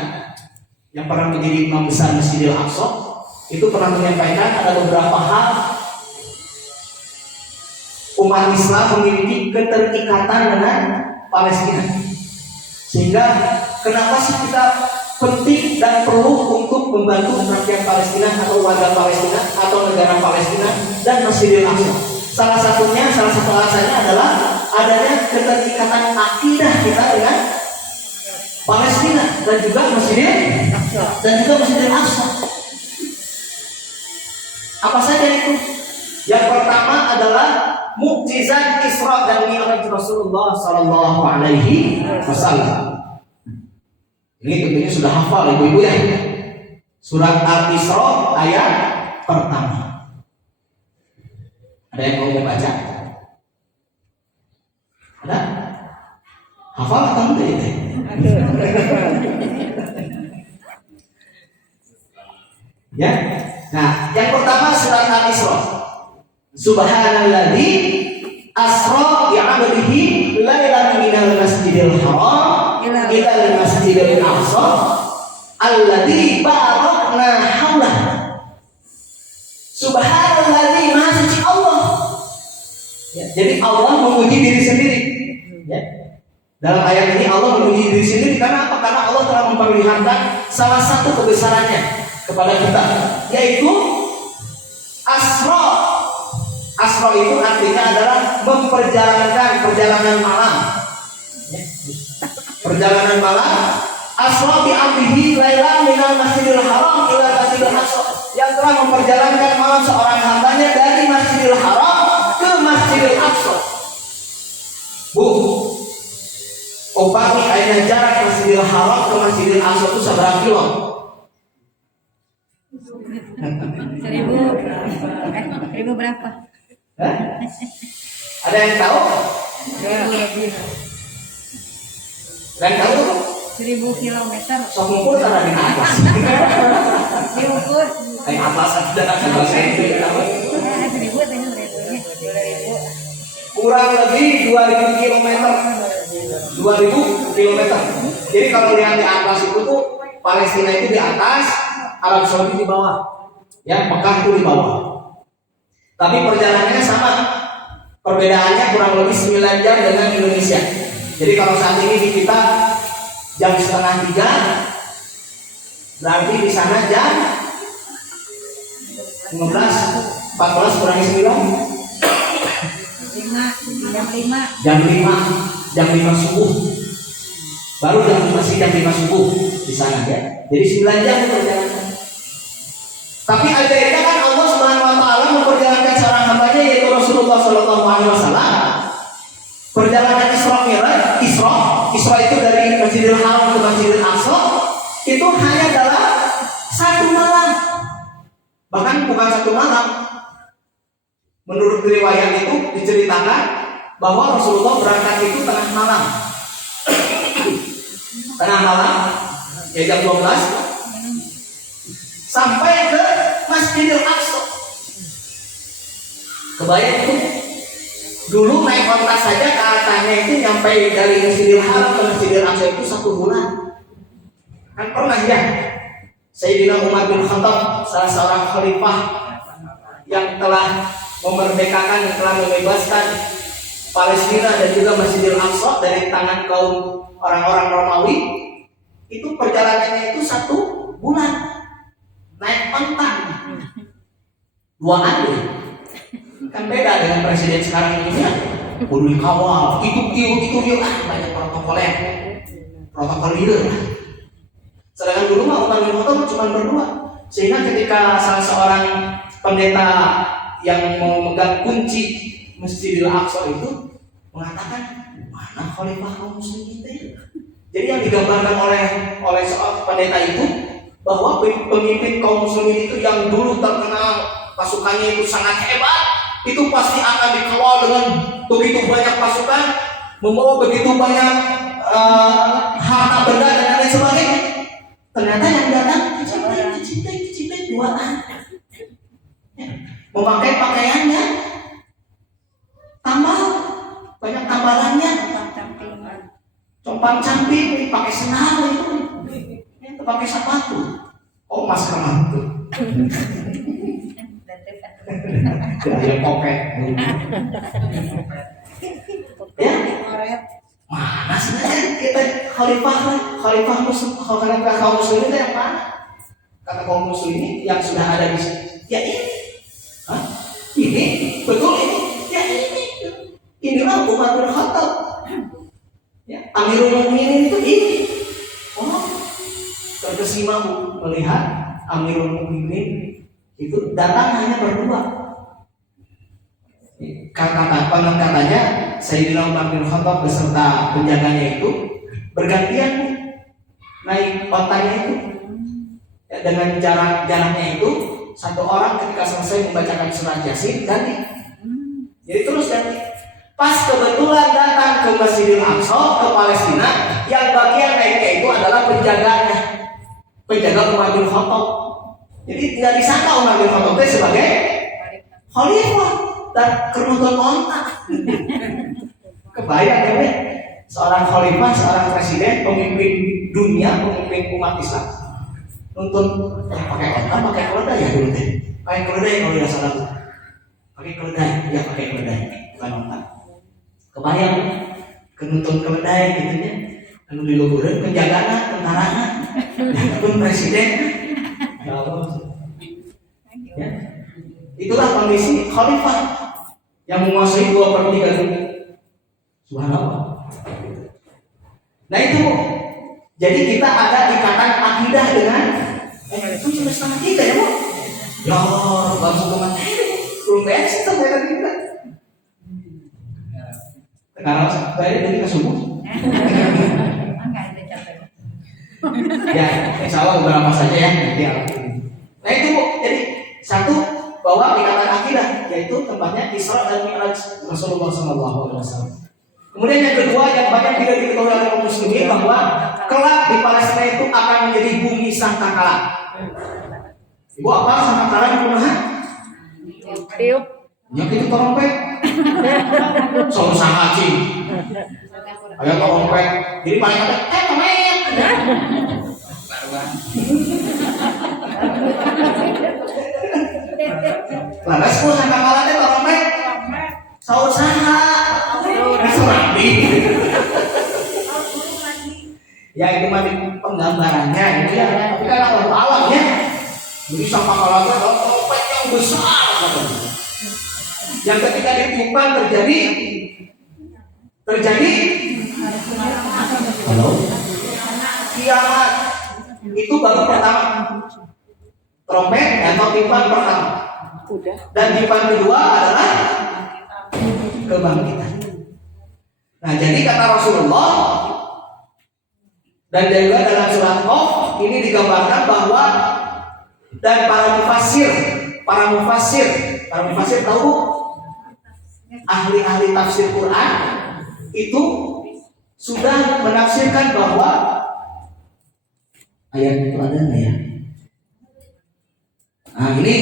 yang pernah menjadi imam besar Masjidil Aqsa. Itu pernah menyampaikan ada beberapa hal umat Islam memiliki keterikatan dengan Palestina, sehingga kenapa sih kita penting dan perlu untuk membantu rakyat Palestina atau warga Palestina atau negara Palestina dan Masjidil Aqsa. Salah satu alasannya adalah adanya keterikatan akidah kita dengan Palestina dan juga Masjidil Aqsa. Apa saja itu? Yang pertama adalah mukjizat Isra dan Mi'raj Rasulullah Rasulullah Sallallahu Alaihi Wasallam. Ini tentunya sudah hafal ibu-ibu ya. Surat Al-Isra ayat pertama. Ada yang mau membaca? Ada? Hafal atau enggak ini? Ya. Nah, yang pertama surat Al-Isra. Subhanalladzi asra bi 'abdihi lailan minal masjidil haram ilal masjidil aqsa alladzi barakna haulah. Subhanalladzi, maha suci Allah. Ya, jadi Allah memuji diri sendiri. Ya. Dalam ayat ini Allah memuji diri sendiri karena apa? Karena Allah telah memperlihatkan salah satu kebesarannya kepada kita, yaitu asra. Asra itu artinya adalah memperjalankan perjalanan malam. Ya. Perjalanan malam. Asra bi 'abdihi lailan minal masjidil haram ila masjidil aqsa, yang telah memperjalankan malam seorang hambanya dari Masjidil Haram ke Masjidil Aqsa. Bu, umpami ayeuna jarak Masjidil Haram ke Masjidil Aqsa itu seberapa kilo? 1000 berapa? Hah? Ada yang tahu? Ada yang tahu? 1000 kilometer. Sok ngukur karena di atas. Diukur. Kayak atas ada bahasa Inggris. 1000 tanya 1000. Kurang lebih 2000 km. 2000 km. Jadi kalau lihat di atas itu tuh Palestina itu di atas, Arab Saudi di bawah. Ya, Mekah itu di bawah. Tapi perjalanannya sama. Perbedaannya kurang lebih 9 jam dengan Indonesia. Jadi kalau saat ini di kita jam setengah 3, berarti di sana jam 15, 14 kurangi 9. Jam 5 subuh. Baru masih jam 5 subuh di sana ya. Jadi 9 jam perjalanan. Tapi ajaibnya kan Allah Subhanahu wa taala memperjalankan seorang hambanya yaitu Rasulullah sallallahu alaihi wasallam. Perjalanan Isra itu dari Masjidil Haram ke Masjidil Aqsa itu hanya dalam 1 malam. Bahkan bukan 1 malam. Menurut riwayat itu diceritakan bahwa Rasulullah berangkat itu tengah malam. Tengah malam, ya jam 12 sampai ke Masjidil Aqsa. Kebayang itu? Dulu naik onta saja ke atasnya itu nyampe dari Masjidil Haram ke Masjidil Aqsa itu 1 bulan. Kan pernah ya Sayyidina Umar bin Khattab, salah seorang khalifah yang telah memerdekakan dan telah membebaskan Palestina dan juga Masjidil Aqsa dari tangan kaum orang-orang Romawi, itu perjalanannya itu 1 bulan naik onta 2 hari. Kan beda dengan presiden sekarang ini ya, kudu dikawal, itu banyak protokolir. Sedangkan dulu mah Umar bin Khattab cuma berdua, sehingga ketika salah seorang pendeta yang memegang kunci Masjidil Aqsa itu mengatakan, mana khalifah kaum muslimin itu? Jadi yang digambarkan oleh seorang pendeta itu bahwa pemimpin kaum muslimin itu yang dulu terkenal pasukannya itu sangat hebat, itu pasti akan dikawal dengan begitu banyak pasukan, membawa begitu banyak harta benda dan lain sebagainya. Ternyata yang datang kecimpring 2 hari. Memakai pakaiannya tambal, banyak tambalannya, compang camping, dipakai sendal itu, pakai sepatu, masker mantu, jadi kopek, ya, mana sebenarnya kita khalifah muslim, khalifah kaum muslimin itu yang mana? Kata kaum muslimin yang sudah ada di sini, ya ini. Hah? Ini betul ini, ya ini. Inilah Umar bin Khattab. Ya, Amirul Mukminin itu ini. Terkesima melihat Amirul Mukminin itu datang hanya berdua. Katanya Sayyidina Umar bin Khattab beserta penjaganya itu bergantian naik ontanya itu. Ya, dengan jaraknya itu satu orang ketika selesai membacakan surat Yasin ganti. Jadi terus ganti. Pas kebetulan datang ke Masjidil Aqsa ke Palestina, yang bagian naiknya itu adalah penjaganya, penjaga Umar bin Khattab. Jadi tidak disangka Umar bin Khattab sebagai khalifah dan keruntun onta. Kebayang ya, be? Seorang khalifah, seorang presiden, pemimpin dunia, pemimpin umat Islam. Nuntun pakai onta, pakai keledai ya dulu teh. Pakai keledai kalau tidak salah. Pakai keledai, ya pakai keledai, bukan onta. Kebayang, kenuntun keledai gitu ya. Lalu diluburin penjagana, tentarana, pun presiden. Ya Allah. Ya. Itulah kondisi khalifah yang menguasai 2/3 dunia. Subhanallah. Nah itu, jadi kita ada ikatan akidah dengan itu cuma setengah kita ya bu. Ya baru setengah belum beres kita ikatan kita. Sekarang saya jadi ke subuh. Ya, insya Allah beberapa saja ya nanti. Nah itu bu, jadi satu bahwa ikatan akidah yaitu tempatnya Isra dan Mi'raj Rasulullah SAW. Kemudian yang kedua yang banyak tidak diketahui oleh kaum muslimin bahwa kelak di Palestina itu akan menjadi bumi sangkakala. Ibu apa sangkakala di mana? Tiup. Yang itu trompet. Soal sangaci. Ayo trompet. Jadi paling ada trompet. Lalu 10 sangkakala itu trompet. Saur sangat. Ya itu mah penggambarannya gitu ya. Tapi kan Allah alam ya. Jadi sangkakala itu adalah trompet yang besar katanya. Yang ketika ditiupkan terjadi halo kiamat. Itu baru pertama trompet atau tiupan pertama. Dan tiupan kedua adalah kebangkitan. Nah jadi kata Rasulullah dan juga dalam surat Qaf ini digambarkan bahwa dan para mufassir tahu ahli-ahli tafsir Quran itu sudah menafsirkan bahwa ayat itu ada nggak ya? Nah ini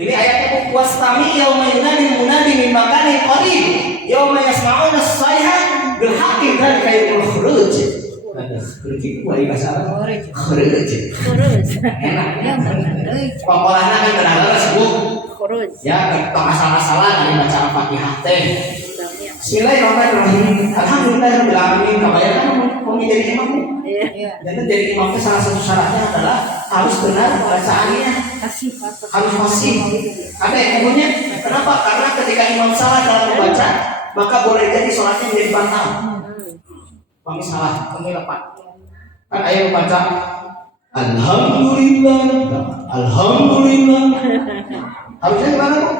ayatnya wastami yauma yunadi munadi min makanin qarib yauma yasma'una as-sayha bil haqqi dan kayyul khuruj. Khuruj itu bahasa Arab. Khuruj. Enak. Pokoknya kan benar-benar sebut khuruj. Ya, kalau masalah-masalah dari baca Al-Fatihah teh. Bismillahirrahmanirrahim. Alhamdulillahirabbil alamin. Kebanyakan mau jadi imam. Iya. Dan jadi imam itu salah satu syaratnya adalah harus benar bacaannya. Harus fasih. Ada yang umumnya. Kenapa? Karena ketika imam salah dalam membaca, maka boleh jadi sholatnya menjadi batal. Kami salah, kami lepas. Kan ayat membaca Alhamdulillah. Harusnya gimana bu?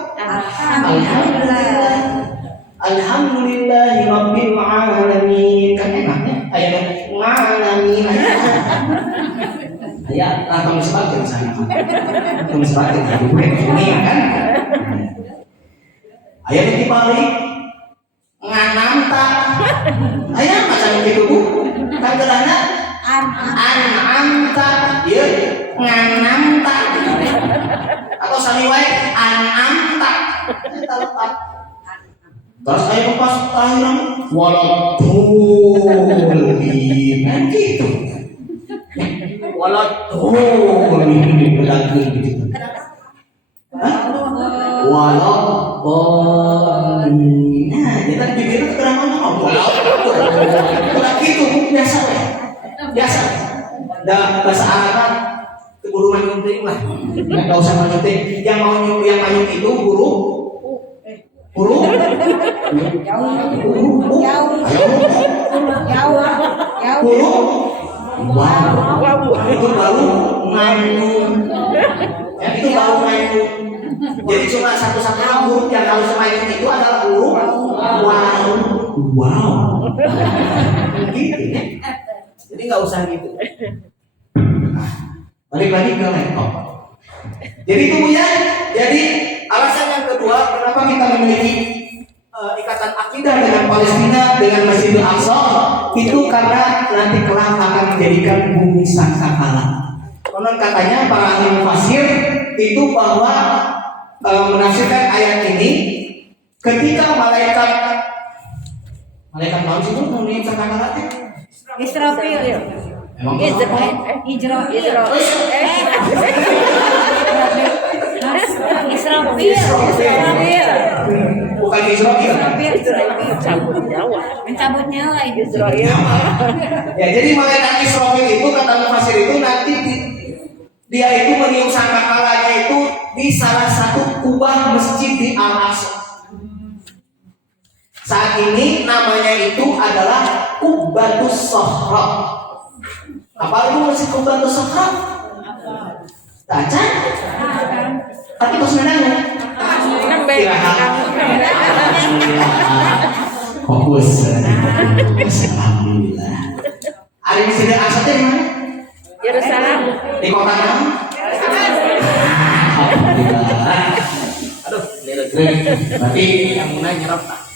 Alhamdulillah Rabbil alamin. Kan enaknya ayat alamin. Ya, atau sebagian sana. Atau sebagian ini kan. Ayat ini balik nganamta. Ayat macam itu bu. Kan kelana anamta. Ya, nganamta. Atau samiwai anamta. Kita lepas. Terus ayat lepas akhiran waladhdallin. Kan gitu. Waladhdallin berlaku gitu. Waladhdallin. Nah, kita bibirnya keterangannya waladhdallin. Udah gitu biasa ya. Biasa. Dan bahasa Arab keburu manyunting lah. Enggak usah manyunting. Yang manyung itu huruf itu baru manyung. Ya itu baru manyung. Jadi cuma satu-satunya huruf yang harus manyung itu adalah huruf Wow. Gitu ya. Jadi nggak usah gitu. Nah, balik lagi ke laptop. Jadi itu ya. Jadi alasan yang kedua kenapa kita memiliki ikatan akidah dengan Palestina, dengan Masjidil Aqsa, itu karena nanti kelak akan menjadikan bumi sangkakala. Konon katanya para ahli tafsir itu bahwa menafsirkan ayat ini ketika malaikat maut itu menulis sangkakala itu Israfil. emang Israfil. bukan Israfil. Cabut nyawa. Mencabut nyawa itu. Ya, jadi malaikat Israfil itu kata mufassir itu nanti dia itu meniup sangkakalanya itu di salah satu kubah masjid di Al-Aqsa. Saat ini namanya itu adalah Qubbatus Shahra. Apa itu masjid Qubbatus Shahra? Baca? Tapi kok sebenarnya? Fokus. Alhamdulillah. Ada di sini asalnya di mana? Yerusalem. Di kota mana? Alhamdulillah. Aduh, berarti yang mulai nyerap tak?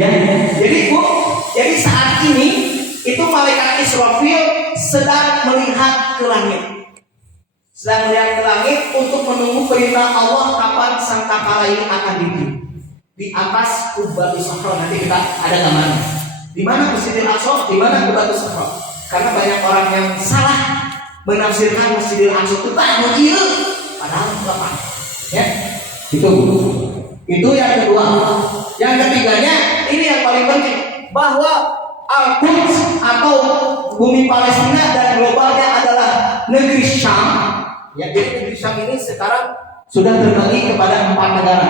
Ya, Jadi Bu, jadi saat ini itu malaikat Israfil sedang melihat ke langit. Sedang melihat ke langit untuk menunggu perintah Allah kapan sangkakala ini akan ditiup. Di atas Qubbatus Shahra nanti kita ada gambarnya. Di mana Masjidil Aqsa, di mana Qubbatus Shahra. Karena banyak orang yang salah menafsirkan Masjidil Aqsa itu tak begitu, padahal apa? Ya, itu. itu yang kedua. Yang ketiganya ini yang paling penting bahwa Al-Quds atau bumi Palestina dan globalnya adalah negeri Syam. Ya, jadi negeri Syam ini sekarang sudah terbagi kepada 4 negara.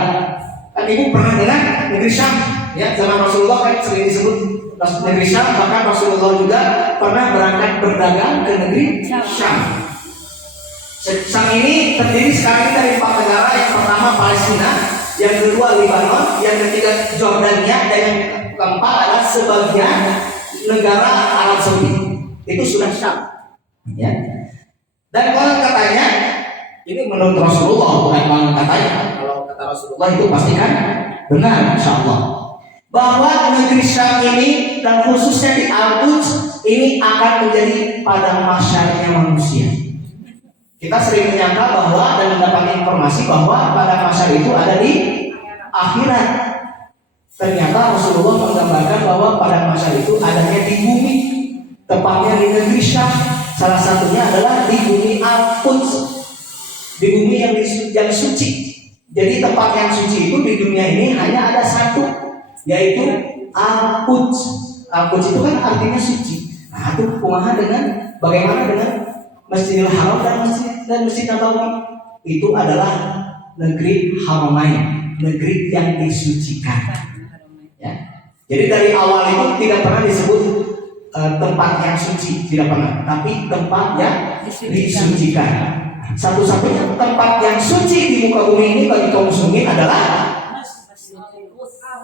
Kan ibu pernah dengar negeri Syam? Ya, zaman Rasulullah kan sering disebut negeri Syam. Bahkan Rasulullah juga pernah berangkat berdagang ke negeri Syam. Syam ini terdiri sekarang ini dari 4 negara. Yang pertama Palestina, yang kedua Lebanon, yang ketiga Jordania, dan yang keempat adalah sebagian negara Arab Saudi. Itu sudah Syam. Ya. Dan konon katanya, ini menurut Rasulullah, bukan konon katanya. Kalau kata Rasulullah itu pastikan benar, insya Allah, bahwa negeri Syam ini dan khususnya di Al-Quds ini akan menjadi padang mahsyarnya manusia. Kita sering menyangka bahwa dan mendapat informasi bahwa padang mahsyar itu ada di akhirat. Ternyata Rasulullah menggambarkan bahwa padang mahsyar itu adanya di bumi, tepatnya di negeri Syam. Salah satunya adalah di bumi Al-Quds, di bumi yang suci. Jadi tempat yang suci itu di dunia ini hanya ada satu, yaitu Al-Quds. Al-Quds itu kan artinya suci. Nah, itu kumaha dengan bagaimana dengan Masjidil Haram dan Masjid Nabawi? Itu adalah negeri Haramain, negeri yang disucikan. Ya. Jadi dari awal itu tidak pernah disebut tempat yang suci, tidak pernah, tapi tempat yang disucikan. Satu-satunya tempat yang suci di muka bumi ini bagi kaum muslimin adalah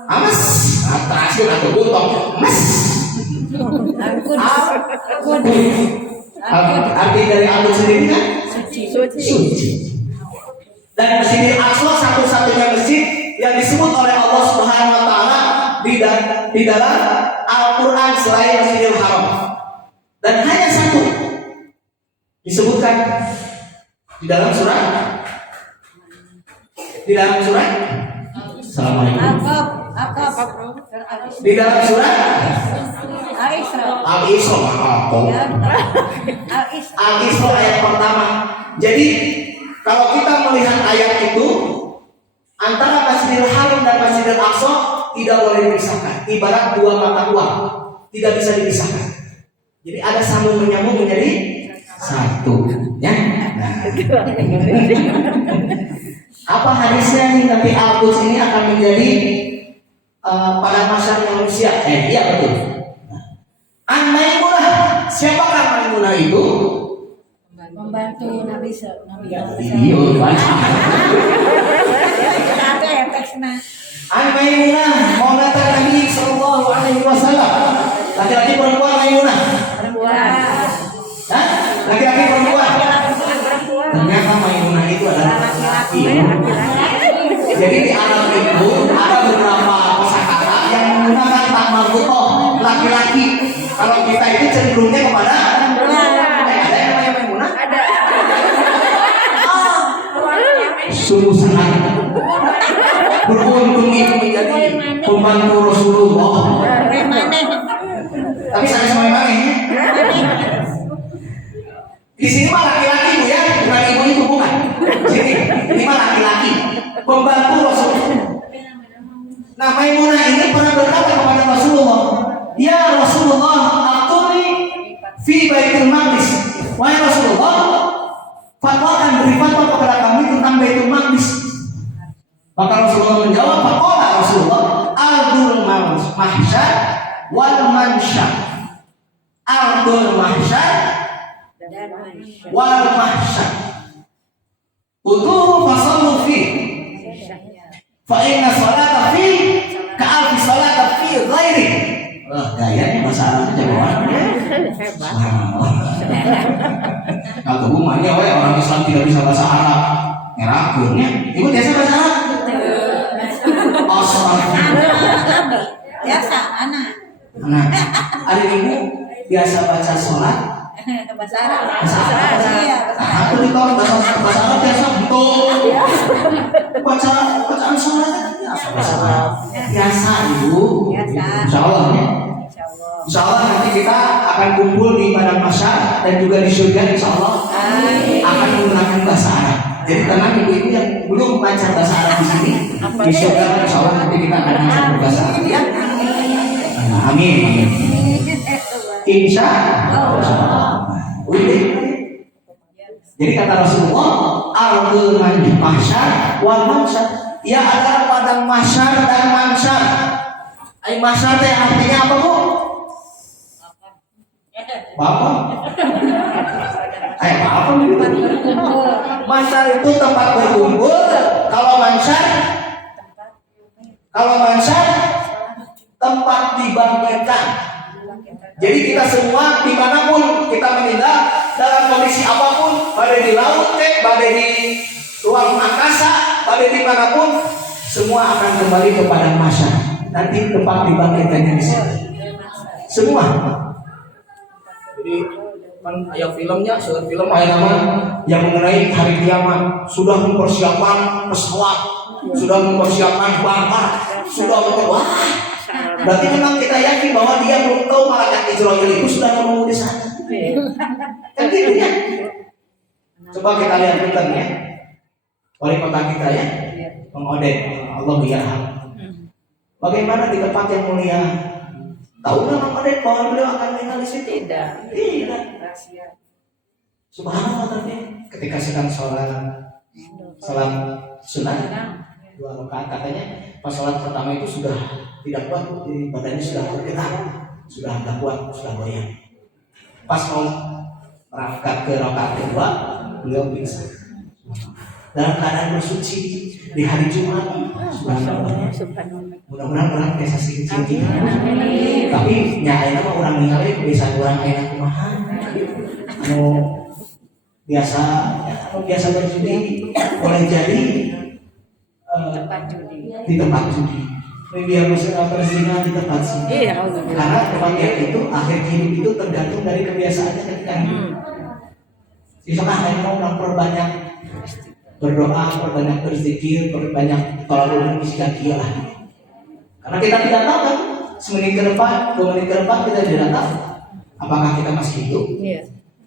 Amas. Terakhir atau buntong Mas. Arti dari Al-Quds sendiri kan suci. Dan Masjidil Aqsa satu-satunya masjid yang disebut oleh Allah Subhanahu wa taala di dalam Al-Qur'an selain Masjidil Haram. Dan hanya satu disebutkan di dalam surat Assalamualaikum. Di dalam surat Al-Isra. Al-Isra ayat pertama. Jadi kalau kita melihat ayat itu, antara Masjidil Haram dan Masjidil Aqsa tidak boleh dipisahkan. Ibarat dua mata uang, tidak bisa dipisahkan. Jadi ada sambung menyambung menjadi satu. Ya. Nah. Apa hadisnya nih? Nanti Al-Quds ini akan menjadi pada masyarakat manusia. Iya betul. An Maimunah, siapakah Maimunah itu? Membantu Nabi. Iya, baca. An Maimunah maulatan Nabi sallallahu alaihi wasallam. Laki-laki perempuan Maimunah? Hah? Laki-laki perempuan? Ternyata Maimunah itu adalah laki-laki. Jadi di Arab itu ada beberapa kosakata yang menggunakan tak marbutoh laki-laki. Kalau kita itu cenderungnya kepada ada yang namanya Maimunah? Ada. Sungguh sangat beruntung itu menjadi pembantu Rasulullah. Tapi saya sama mana ya? Di sini mah laki-laki bu ya, bukan ibu itu bukan. Sini, ini mah laki-laki, pembantu Rasulullah. Nah Maimunah ini pernah berkata kepada Rasulullah, ya Rasulullah, atuni fi Baitul Maqdis. Wahai Rasulullah, fatwakan, beri fatwa kepada kami tentang Baitul Maqdis. Maka Rasulullah menjawab, faqala Rasulullah, ardul mahsyar wal mansyar. Ardul mahsyar wal mahsyar. Udhuru fasallu fi. Fa inna salata fi ka'alfi salata fi ghairi. Gayanya bahasa Arabnya jago banget. Kalau hubungannya orang Islam tidak bisa bahasa Arab, ngerakunnya. Ibu biasa bahasa Arab? Biasa, anak. Nah, ada ibu biasa baca sholat. Bahasa Arab. Bahasa Arab. Iya, Aku di tahun bahasa Arab biasa betul. Bacaan sholatnya biasa bahasa Arab. Biasa ibu. Insya Allah ya. Insya Allah nanti kita akan kumpul di padang mahsyar dan juga di surga insya Allah akan menggunakan bahasa Arab. Jadi tenang ibu-ibu yang belum belajar bahasa Arab di sini, di surga insya Allah nanti kita akan belajar bahasa Arab ya. Nah, amin. Insya Allah. Udah. Jadi kata Rasulullah, ardul mahsyar wal mansyar. Ia adalah padang mahsyar dan mansyar. Ai mahsyar teh artinya apa bu? Bapak? Apa itu? Mansyar itu tempat berkumpul. Kalau mansyar tempat dibangkitkan. Jadi kita semua dimanapun kita meninggal dalam kondisi apapun, badai di laut, badai di ruang angkasa, badai dimanapun, semua akan kembali kepada mahsyar. Nanti tempat dibangkitkannya di sini. Semua. Jadi kan ayat filmnya, surat film ayat nama yang mengenai hari kiamat, sudah mempersiapkan pesawat, sudah mempersiapkan bangkai, sudah wah. Berarti memang kita yakin bahwa dia belum tahu malaikat Israel itu sudah menunggu di sana. Kan gitu ya. Coba kita lihat bentar ya. Wali kota kita ya, Bang Odet, Allah biarkan. Bagaimana di tempat yang mulia? Tahu nggak Bang Odet bahwa beliau akan meninggal di situ? Tidak. Tidak. Subhanallah tadi ketika sedang sholat sunat 2 rakaat katanya pas sholat pertama itu sudah tidak kuat, badannya sudah bergetar, sudah tidak kuat, sudah goyang. Pas mau merangkak ke rakaat kedua, beliau pingsan. Dalam keadaan bersuci di hari Jumat, mudah-mudahan orang biasa sedikit. Tapi nyai nama orang ningali bisa orang enak kumaha. Biasa berjudi boleh jadi di tempat judi. Dia bisa berzina di tempat sini. Karena tempatnya itu akhir hidup itu tergantung dari kebiasaannya ketika hidup. Misalkan saya mau memperbanyak berdoa, perbanyak berzikir, perbanyak tolong bisikan dia lah. Karena kita tidak tahu kan, semenit ke depan, 2 menit ke depan kita tidak tahu apakah kita masih hidup.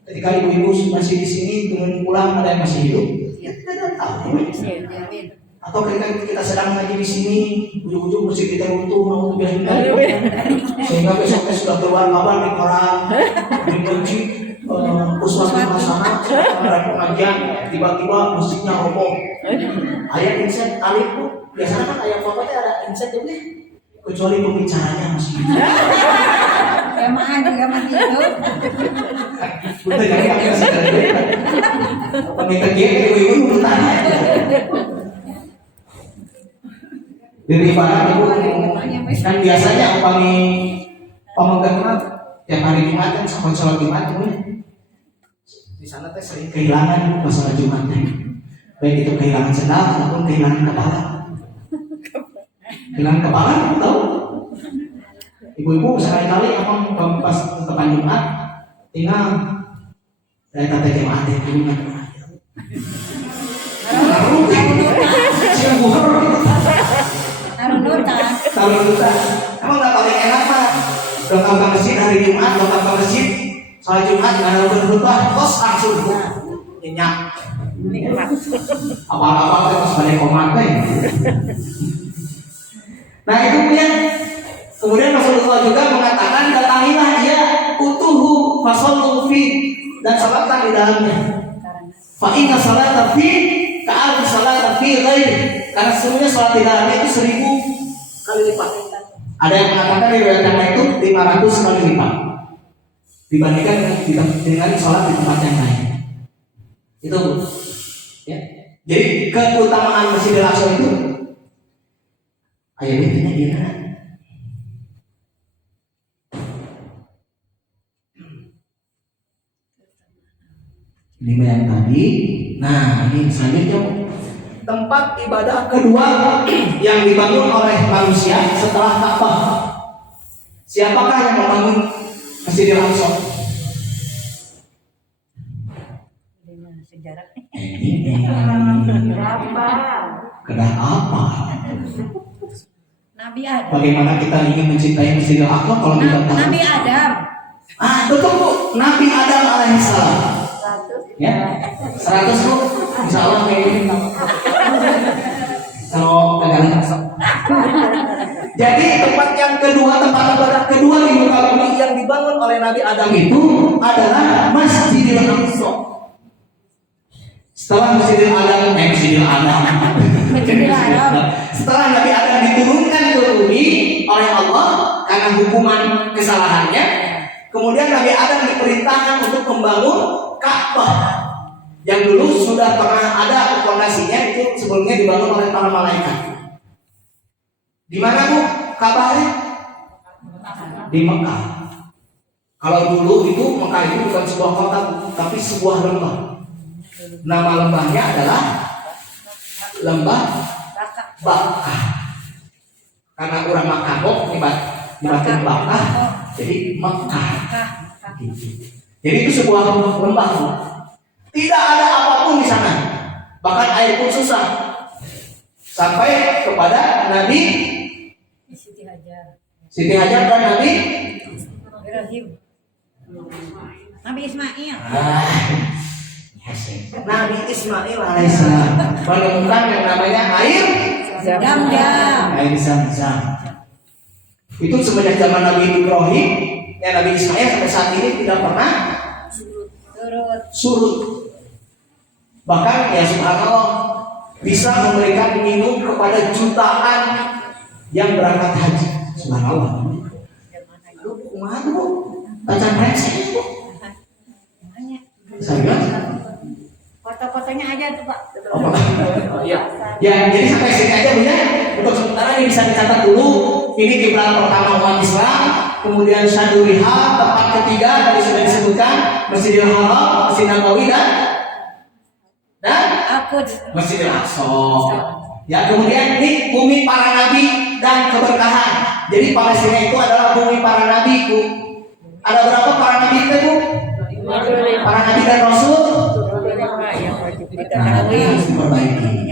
Ketika ibu-ibu masih di sini, kemudian pulang ada yang masih hidup, ya kita tidak tahu. Atau ketika kita sedang ngaji di sini, ujung-ujung musik kita runtuh, sehingga besoknya sudah keluar kabar di koran, dibenci, uswatun hasanah, ada pengajian, tiba-tiba musiknya roboh. Ayat inset alif bu, biasanya kan ayat apa ada inset itu nih, kecuali pembicaranya masih. Emang juga masih hidup. Betul jadi apa sih tadi? Peminta dia ibu-ibu bertanya. Dari Ibarat ibu kan biasanya upami pemegang mah tiap hari Jumat kan sama sholat Jumat ibu ya. Di sana teh sering kehilangan masalah Jumat teh. Baik itu kehilangan sendal ataupun kehilangan kepala. Kehilangan kepala tahu? Ibu-ibu sekali-kali apa pas tepan Jumat tinggal dari kata jemaah deh dulu kan. Taruh duta. Emang nggak paling enak mah? Datang ke masjid hari Jumat, datang ke masjid sholat Jumat nggak ada berkhutbah, kos langsung nyenyak. Apa-apa terus banyak komat deh. Nah itu punya. Kemudian Rasulullah juga mengatakan datangilah dia utuhu fasallu fi dan salatlah di dalamnya. Fa inna salata fi ka'al salata fi ghairi. Karena sesungguhnya salat di dalamnya itu 1000 kali lipat. Ada yang mengatakan riwayat yang itu 500 kali lipat dibandingkan dengan salat di tempat yang lain. Itu ya. Jadi keutamaan Masjidil Aqsa itu ayat ini gimana? Ini yang tadi. Nah, ini selanjutnya tempat ibadah kedua yang dibangun oleh manusia setelah Ka'bah. Siapakah yang membangun Masjidil Aqsa? Sejarah. Kedah apa? Nabi Adam. Bagaimana kita ingin mencintai Masjidil Aqsa kalau kita tahu? Nabi Adam. Betul Bu. Nabi Adam alaihissalam. Ya, 100 Bu. Insya Allah kayak gini. Kalau kagak masuk. Jadi tempat yang kedua, tempat ibadah kedua di muka bumi yang dibangun oleh Nabi Adam itu adalah Masjidil Aqsa. Setelah Masjidil Adam, setelah Nabi Adam diturunkan ke bumi oleh Allah karena hukuman kesalahannya, kemudian Nabi Adam diperintahkan untuk membangun Ka'bah yang dulu sudah pernah ada fondasinya, itu sebelumnya dibangun oleh para malaikat. Di mana Bu Ka'bahnya? Di Mekah. Kalau dulu itu Mekah itu bukan sebuah kota tapi sebuah lembah. Nama lembahnya adalah Lembah Bakah. Karena orang Makabok dibatin Bakah, jadi Mekah. Jadi itu sebuah lembah. Tidak ada apapun di sana, bahkan air pun susah. Sampai kepada Nabi Siti Hajar dan Nabi Ibrahim. Nabi Ismail. Nabi Ismail alaihissalam menemukan yang namanya air Zam-zam. air Zam-zam. Itu semenjak zaman Nabi Ibrahim, Nabi Ismail sampai saat ini tidak pernah surut. Bahkan ya subhanallah bisa memberikan minum kepada jutaan yang berangkat haji. Subhanallah. Lu kumaha Bu? Baca brengsek Bu. Saya Foto-fotonya aja tuh Pak. Iya. Ya, jadi sampai sini aja Bu ya. Untuk sementara ini bisa dicatat dulu. Ini kiblat pertama umat Islam, kemudian Syaduriha, tempat ketiga tadi sudah disebutkan Masjidil Haram, Masjid Nabawi dan Masjidil Aqsa. Ya, kemudian ini bumi para nabi dan keberkahan. Jadi Palestina itu adalah bumi para nabi Bu. Ada berapa para nabi itu Bu? Para nabi dan rasul. Harus diperbaiki.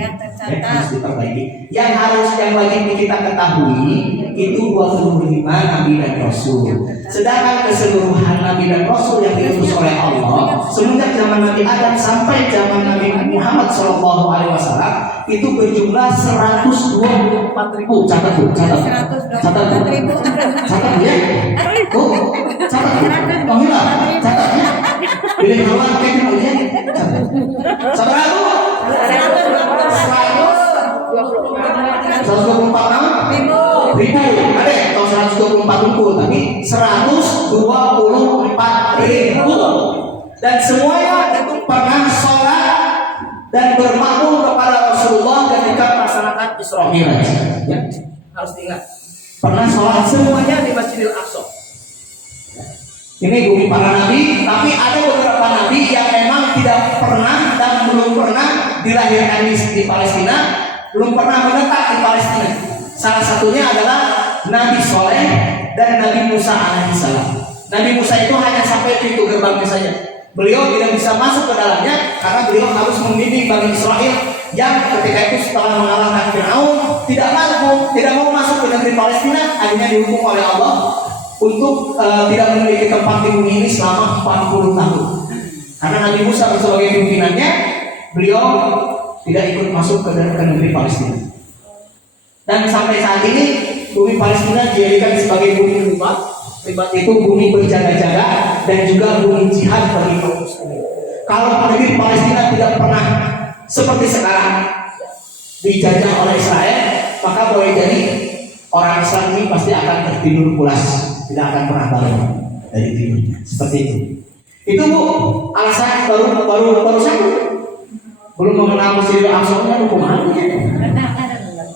Harus diperbaiki. Yang wajib kita ketahui itu 25 nabi dan rasul. Sedangkan keseluruhan nabi dan rasul yang diutus oleh Allah semenjak zaman Nabi Adam sampai zaman Nabi Muhammad SAW itu berjumlah 124.000. Catat Bu, catat ya. Catat ya. Pilih kawan kayak aja. Seberapa? 124 ribu. Ada atau 124 ribu, tapi 124 ribu. Dan semuanya itu pernah sholat dan bermakmum kepada Rasulullah ketika melaksanakan Isra Mi'raj. Ya. harus diingat. Pernah sholat semuanya di Masjidil Aqsa. Ini bumi para nabi, tapi ada beberapa nabi yang memang tidak pernah dan belum pernah dilahirkan di Palestina, belum pernah menetap di Palestina. Salah satunya adalah Nabi Soleh dan Nabi Musa alaihissalam. Nabi Musa itu hanya sampai pintu gerbangnya saja. Beliau tidak bisa masuk ke dalamnya karena beliau harus membimbing Bani Israel yang ketika itu setelah mengalahkan Fir'aun tidak mau masuk ke negeri Palestina, akhirnya dihukum oleh Allah untuk tidak memiliki tempat di bumi ini selama 40 tahun. Karena Nabi Musa sebagai pimpinannya, beliau tidak ikut masuk ke negeri Palestina. Dan sampai saat ini bumi Palestina dijadikan sebagai bumi ribat. Ribat itu bumi berjaga-jaga dan juga bumi jihad bagi kaum muslimin. Kalau negeri Palestina tidak pernah seperti sekarang dijajah oleh Israel, maka boleh jadi orang Islam ini pasti akan tertidur pulas, tidak akan pernah bangun dari tidurnya. Seperti itu. Itu Bu, alasan baru satu. Belum mengenal Masjidil Aqsa kan hukumannya.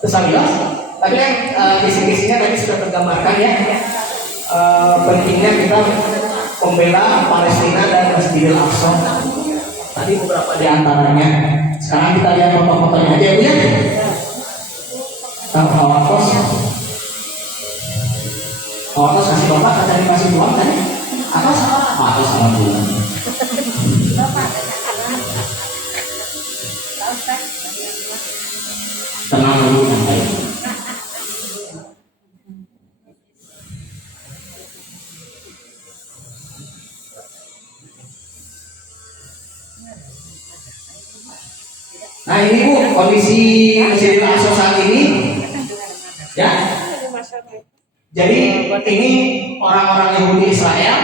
Terus jelas. Tadi kan kisi-kisinya tadi sudah tergambarkan ya. Pentingnya kita membela Palestina dan Masjidil Aqsa. Tadi beberapa di antaranya. Sekarang kita lihat foto-fotonya aja Bu ya. Awatos kasih bapak, katanya kasih uang tadi. Atas alhamdulillah. Tenang dulu santai. Nah ini Bu, kondisi Masjidil Aqsa saat ini ya. Jadi ini orang-orang Yahudi Israel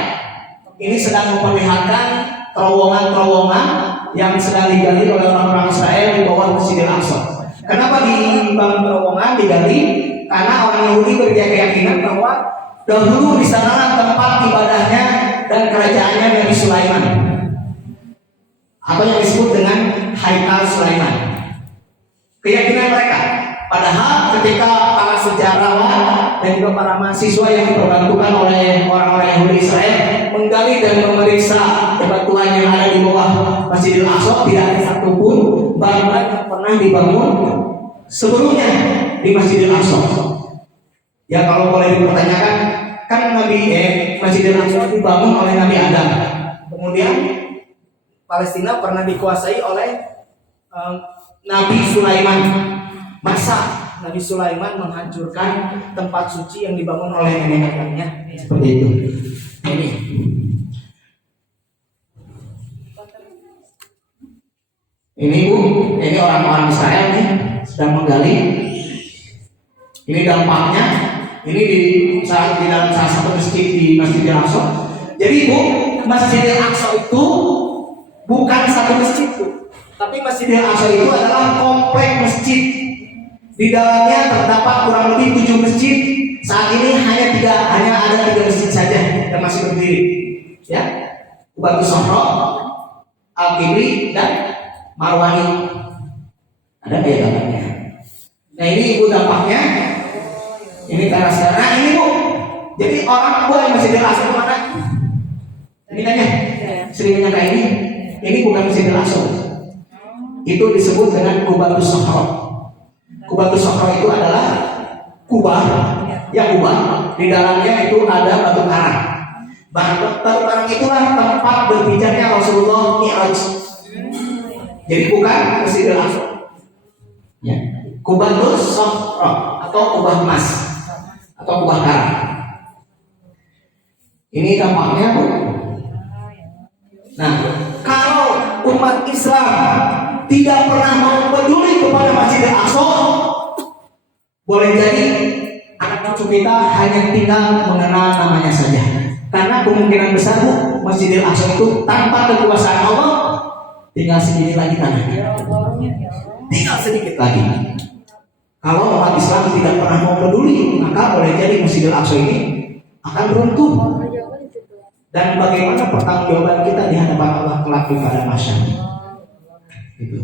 ini sedang memperlihatkan terowongan-terowongan yang sedang digali oleh orang-orang Israel di bawah Masjidil Aqsa. Kenapa dibangun terowongan digali? Karena orang Yahudi berkeyakinan bahwa dahulu di sana tempat ibadahnya dan kerajaannya Nabi Sulaiman, atau yang disebut dengan Haikal Sulaiman. Keyakinan mereka. Padahal ketika para sejarawan dan juga para mahasiswa yang diperbantukan oleh orang-orang Yahudi Israel menggali dan memeriksa bebatuan yang ada di bawah Masjidil Aqsa, tidak ada satupun bangunan yang pernah dibangun sebelumnya di Masjidil Aqsa. Ya kalau boleh dipertanyakan, kan Masjidil Aqsa dibangun oleh Nabi Adam. Kemudian Palestina pernah dikuasai oleh Nabi Sulaiman. Masa Nabi Sulaiman menghancurkan tempat suci yang dibangun oleh nenek moyangnya? Seperti itu. Ini Bu, ini orang-orang Israel nih sedang menggali. Ini dampaknya. Ini di dalam salah satu masjid di Masjidil Aqsa. Jadi Bu, Masjidil Aqsa itu bukan satu masjid Bu, tapi Masjidil Aqsa itu adalah komplek masjid. Di dalamnya terdapat kurang lebih 7 masjid. Saat ini hanya ada 3 masjid saja yang masih berdiri. Ya, Qubatus Sohro, Al-Qibli dan Marwani. Ada kayak dalamnya. Nah ini Bu dampaknya. Ini teras. Nah ini Bu. Jadi orang buat Masjidil Aqsa kemana? Ini tanya. Sering menyangka ini bukan Masjidil Aqsa. Itu disebut dengan Qubatus Sohro. Qubatus Sohro itu adalah kubah, di dalamnya itu ada batu karang. Batu karang itulah tempat berpijarnya Rasulullah Mi'raj. Jadi bukan Masjidil Aqsa. Ya. Qubatus Sohro atau kubah emas atau kubah karang. Ini dampaknya. Nah, kalau umat Islam tidak pernah mau peduli kepada Masjidil Aqsa, boleh jadi anak cucu kita hanya tinggal mengenal namanya saja. Karena kemungkinan besar Bu, Masjidil Aqsa itu tanpa kekuasaan Allah tinggal sedikit lagi tanahnya. Tinggal sedikit lagi. Kalau umat Islam tidak pernah mau peduli, maka boleh jadi Masjidil Aqsa ini akan runtuh. Dan bagaimana pertanggungjawaban kita di hadapan Allah kelak di pada mahsyar. Gitu.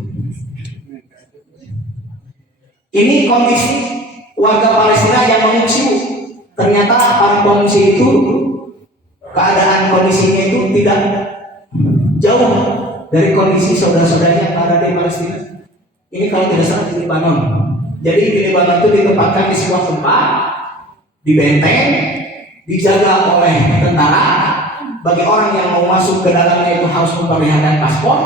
Ini kondisi warga Palestina yang mengungsi. Ternyata para pengungsi itu keadaan kondisinya itu tidak jauh dari kondisi saudara-saudaranya yang ada di Palestina. Ini kalau tidak salah di Lebanon. Jadi di Lebanon itu ditempatkan di sebuah tempat, di benteng, dijaga oleh tentara. Bagi orang yang mau masuk ke dalamnya itu harus memperlihatkan paspor.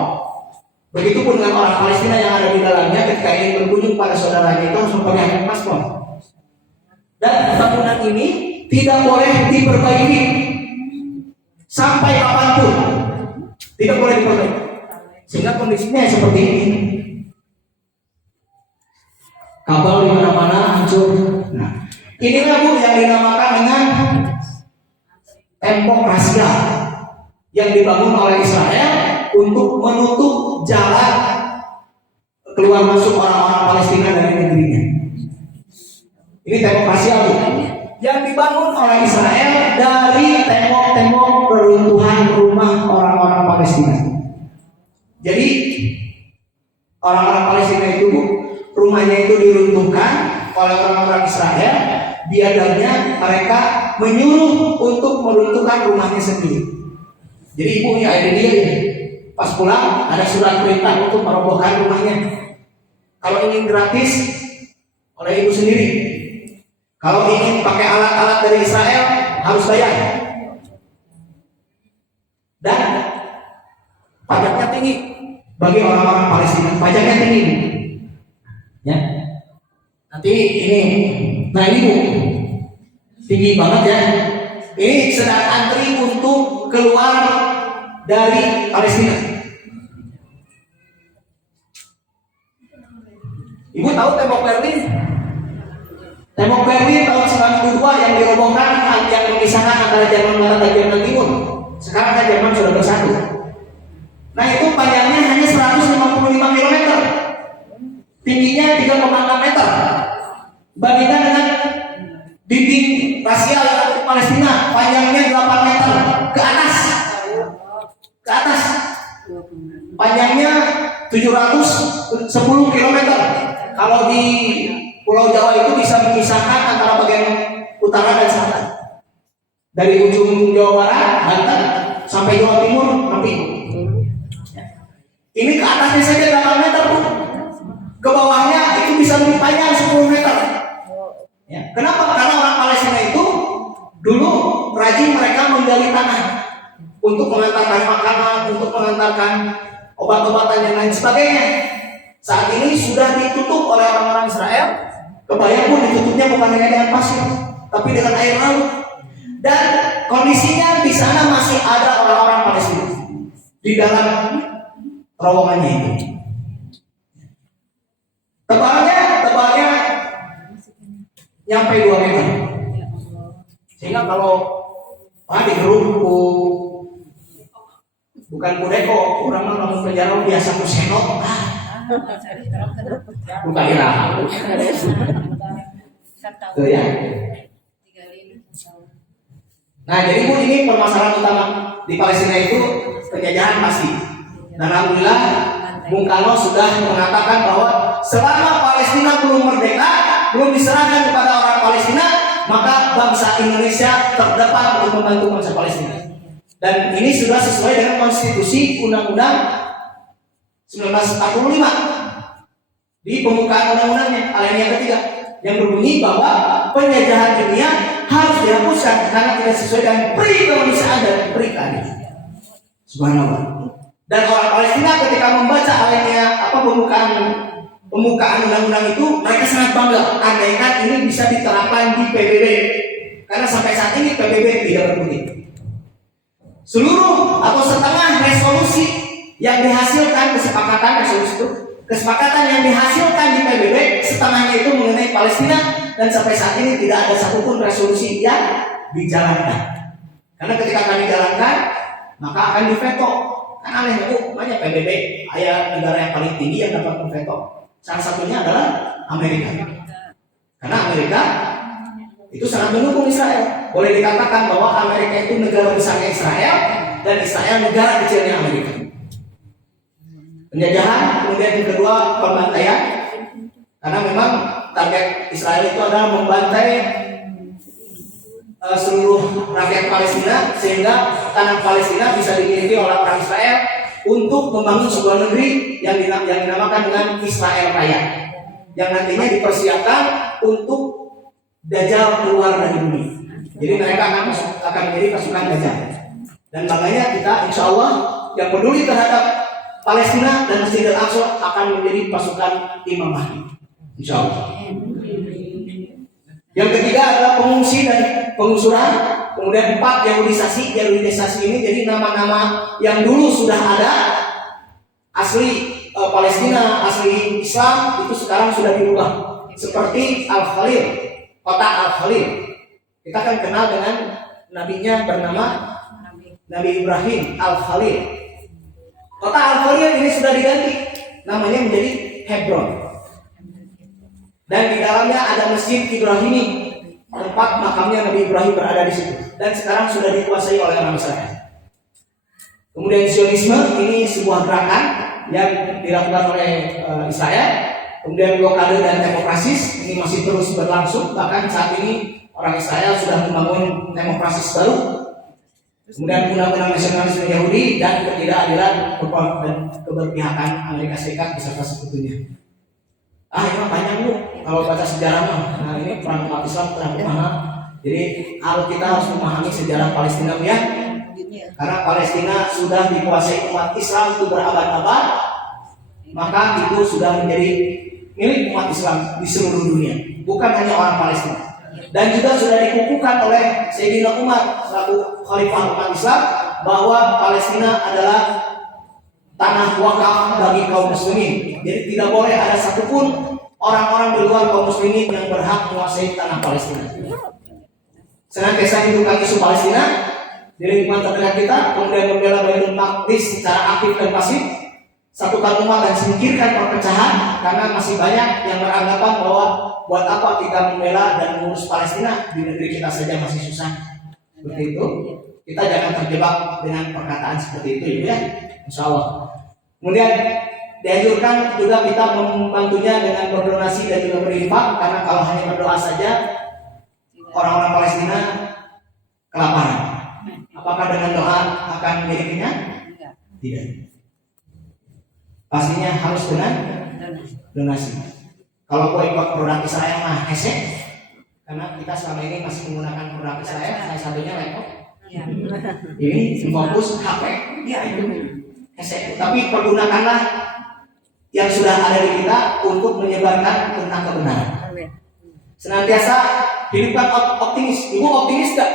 Begitupun dengan orang Palestina yang ada di dalamnya, ketika ingin berkunjung pada saudaranya itu harus memperlihatkan paspor. Dan bangunan ini tidak boleh diperbaiki sampai kapanpun, tidak boleh diperbaiki, sehingga kondisinya seperti ini. Kabel di mana-mana hancur. Nah, inilah Bu yang dinamakan dengan tembok rasial yang dibangun oleh Israel untuk menutup jalan keluar masuk orang-orang Palestina dari negerinya. Ini tembok rasial yang dibangun oleh Israel dari tembok-tembok reruntuhan rumah orang-orang Palestina. Jadi orang-orang Palestina itu rumahnya itu diruntuhkan oleh orang-orang Israel. Biadabnya mereka menyuruh untuk meruntuhkan rumahnya sendiri. Jadi ibu punya ide dia, pas pulang ada surat perintah untuk merobohkan rumahnya. Kalau ingin gratis oleh ibu sendiri. Kalau ingin pakai alat-alat dari Israel harus bayar. Dan pajaknya tinggi bagi orang-orang Palestina. Pajaknya tinggi. Ya. Nanti ini, nah ini Bu, tinggi banget ya. Ini sedang antri untuk keluar dari Palestina. Ibu tahu tembok Berlin? Tembok Berlin tahun 92 yang dirobohkan, yang memisahkan antara Jerman Barat dan Jerman Timur. Sekarang kan Jerman sudah bersatu. Nah itu panjangnya hanya 155 km, tingginya 3,6 meter. Bandingkan dengan dinding rasial yang ada di Palestina, panjangnya 8 meter ke atas, panjangnya 710 km. Kalau di Pulau Jawa itu bisa memisahkan antara bagian utara dan selatan. Dari ujung Jawa Barat, Banten, sampai Jawa Timur, Nampi. Ini ke atasnya saja 8 meter, Bu. Ke bawahnya itu bisa lebih panjang 10 meter. Ya. Kenapa? Karena orang Palestina itu dulu rajin mereka menggali tanah untuk mengantarkan makanan, untuk mengantarkan obat-obatan dan lain sebagainya. Saat ini sudah ditutup oleh orang-orang Israel. Kebayang pun ditutupnya bukan hanya dengan pasir, tapi dengan air laut. Dan kondisinya di sana masih ada orang-orang Palestina di dalam terowongannya itu. Tebalnya nyampe 2 meter. Sehingga kalau digeruduk bukan kudeko, orang mau penjara biasa kusenok. Bukan iraha. Tuh ya. Nah, jadi Bu, ini permasalahan utama di Palestina itu penjajahan pasti. Dan alhamdulillah Bung Karno sudah mengatakan bahwa selama Palestina belum merdeka, belum diserahkan kepada orang Palestina, maka bangsa Indonesia terdepan untuk membantu bangsa Palestina. Dan ini sudah sesuai dengan konstitusi Undang-Undang 1945 di pembukaan undang-undangnya alinea ketiga yang berbunyi bahwa penjajahan dunia harus dihapuskan karena tidak sesuai dengan pri kemanusiaan dan pri keadilan. Subhanallah. Dan orang Palestina ketika membaca alinea pembukaan undang-undang itu, mereka sangat bangga andaikan ini bisa diterapkan di PBB, karena sampai saat ini PBB tidak berbunyi. Seluruh atau setengah resolusi yang dihasilkan kesepakatan yang dihasilkan di PBB, setengahnya itu mengenai Palestina, dan sampai saat ini tidak ada satupun resolusi yang dijalankan. Karena ketika akan dijalankan, maka akan diveto. Kan aneh itu, banyak PBB, negara yang paling tinggi yang dapat memveto. Salah satunya adalah Amerika. Karena Amerika itu sangat mendukung Israel. Boleh dikatakan bahwa Amerika itu negara besarnya Israel dan Israel negara kecilnya Amerika. Penjajahan, kemudian yang kedua pembantaian. Karena memang target Israel itu adalah membantai seluruh rakyat Palestina sehingga tanah Palestina bisa dimiliki oleh orang Israel untuk membangun sebuah negeri yang dinamakan dengan Israel Raya, yang nantinya dipersiapkan untuk Dajjal keluar dari bumi. Jadi mereka akan menjadi pasukan Dajjal. Dan makanya kita insya Allah yang peduli terhadap Palestina dan Masjidil Aqsa akan menjadi pasukan Imam Mahdi, insya Allah. Yang ketiga adalah pengungsi dan penggusuran. Kemudian 4, Yahudisasi. Yahudisasi ini jadi nama-nama yang dulu sudah ada asli Palestina, asli Islam, itu sekarang sudah dirubah. Seperti Al-Khalil, kota Al-Khalil. Kita kan kenal dengan nabinya bernama Nabi Ibrahim Al-Khalil. Kota Al-Khalil ini sudah diganti, namanya menjadi Hebron. Dan di dalamnya ada Masjid Ibrahimi, tempat makamnya Nabi Ibrahim berada di situ. Dan sekarang sudah dikuasai oleh orang Israel. Kemudian Zionisme ini sebuah gerakan yang dilakukan oleh Israel. Kemudian blokade dan demokrasis ini masih terus berlangsung. Bahkan saat ini orang Israel sudah membangun demokrasis baru. Kemudian undang-undang nasionalisme Yahudi dan ketidakadilan dan keberpihakan Amerika Serikat beserta sekutunya. Ini mah panjang Bu, kalau baca sejarah mah. Nah ini perang umat Islam terhadap mana? Jadi kita harus memahami sejarah Palestina ya. Karena Palestina sudah dikuasai umat Islam itu berabad-abad, maka itu sudah menjadi milik umat Islam di seluruh dunia, bukan hanya orang Palestina. Dan juga sudah dikukuhkan oleh Sayyidina Umar selaku khalifah umat Islam bahwa Palestina adalah tanah wakaf bagi kaum muslimin. Jadi tidak boleh ada satupun orang-orang di luar kaum muslimin yang berhak menguasai tanah Palestina. Senantiasa hidupkan isu Palestina di lingkungan terdekat kita, kemudian membela Baitul Maqdis secara aktif dan pasif, satukan umat dan singkirkan perpecahan, karena masih banyak yang beranggapan bahwa buat apa kita membela dan mengurus Palestina, di negeri kita saja masih susah. Seperti itu, kita jangan terjebak dengan perkataan seperti itu ya, insya Allah. Kemudian dianjurkan juga kita membantunya dengan berdonasi dan juga berinfak, karena kalau hanya berdoa saja orang-orang Palestina kelaparan. Apakah dengan doa akan menjadi kenyang? Tidak. Pastinya harus dengan donasi. Kalau mau import produk Israel mah hesek, karena kita selama ini masih menggunakan produk Israel, salah satunya laptop. Ini fokus HP, ya itu hesek. Tapi pergunakanlah yang sudah ada di kita untuk menyebarkan tentang kebenaran. Senantiasa hidupkan optimis. Ibu optimis gak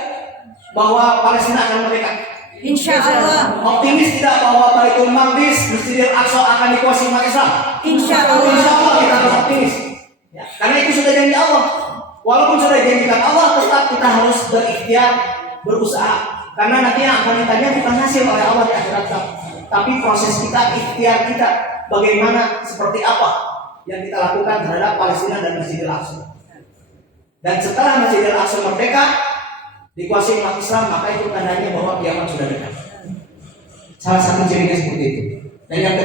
bahwa Palestina akan merdeka? Insya Allah. Optimis tidak bahwa Baitul Maqdis, Masjidil Aqsa akan dikuasai umat Islam? Insya Allah. Insya Allah kita harus optimis. Ya, karena itu sudah janji Allah. Walaupun sudah dijanjikan Allah, tetap kita harus berikhtiar, berusaha. Karena nanti yang akan ditanya bukan hasil oleh Allah di akhirat, tapi proses kita, ikhtiar kita, bagaimana, seperti apa yang kita lakukan terhadap Palestina dan Masjidil Aqsa. Dan setelah Masjidil Aqsa merdeka, dikuasai umat Islam, maka itu tandanya bahwa kiamat sudah dekat. Salah satu cirinya seperti itu. Dan yang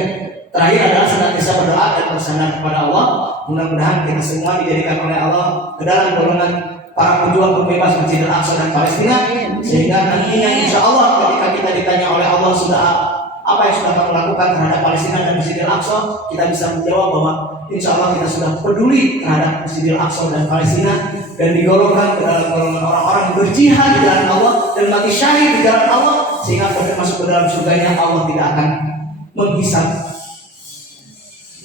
terakhir adalah senantiasa berdoa dan bersandar kepada Allah. Mudah-mudahan kita semua dijadikan oleh Allah ke dalam golongan para pejuang pembebas Masjidil Aqsa dan Palestina, sehingga nantinya insya Allah ketika kita ditanya oleh Allah sudah apa yang sudah kamu lakukan terhadap Palestina dan Masjidil Aqsa, kita bisa menjawab bahwa insya Allah kita sudah peduli terhadap Masjidil Aqsa dan Palestina, dan digolongkan ke dalam golongan orang-orang berjihad di jalan Allah dan mati syahid di jalan Allah, sehingga masuk ke dalam surganya Allah tidak akan menghisap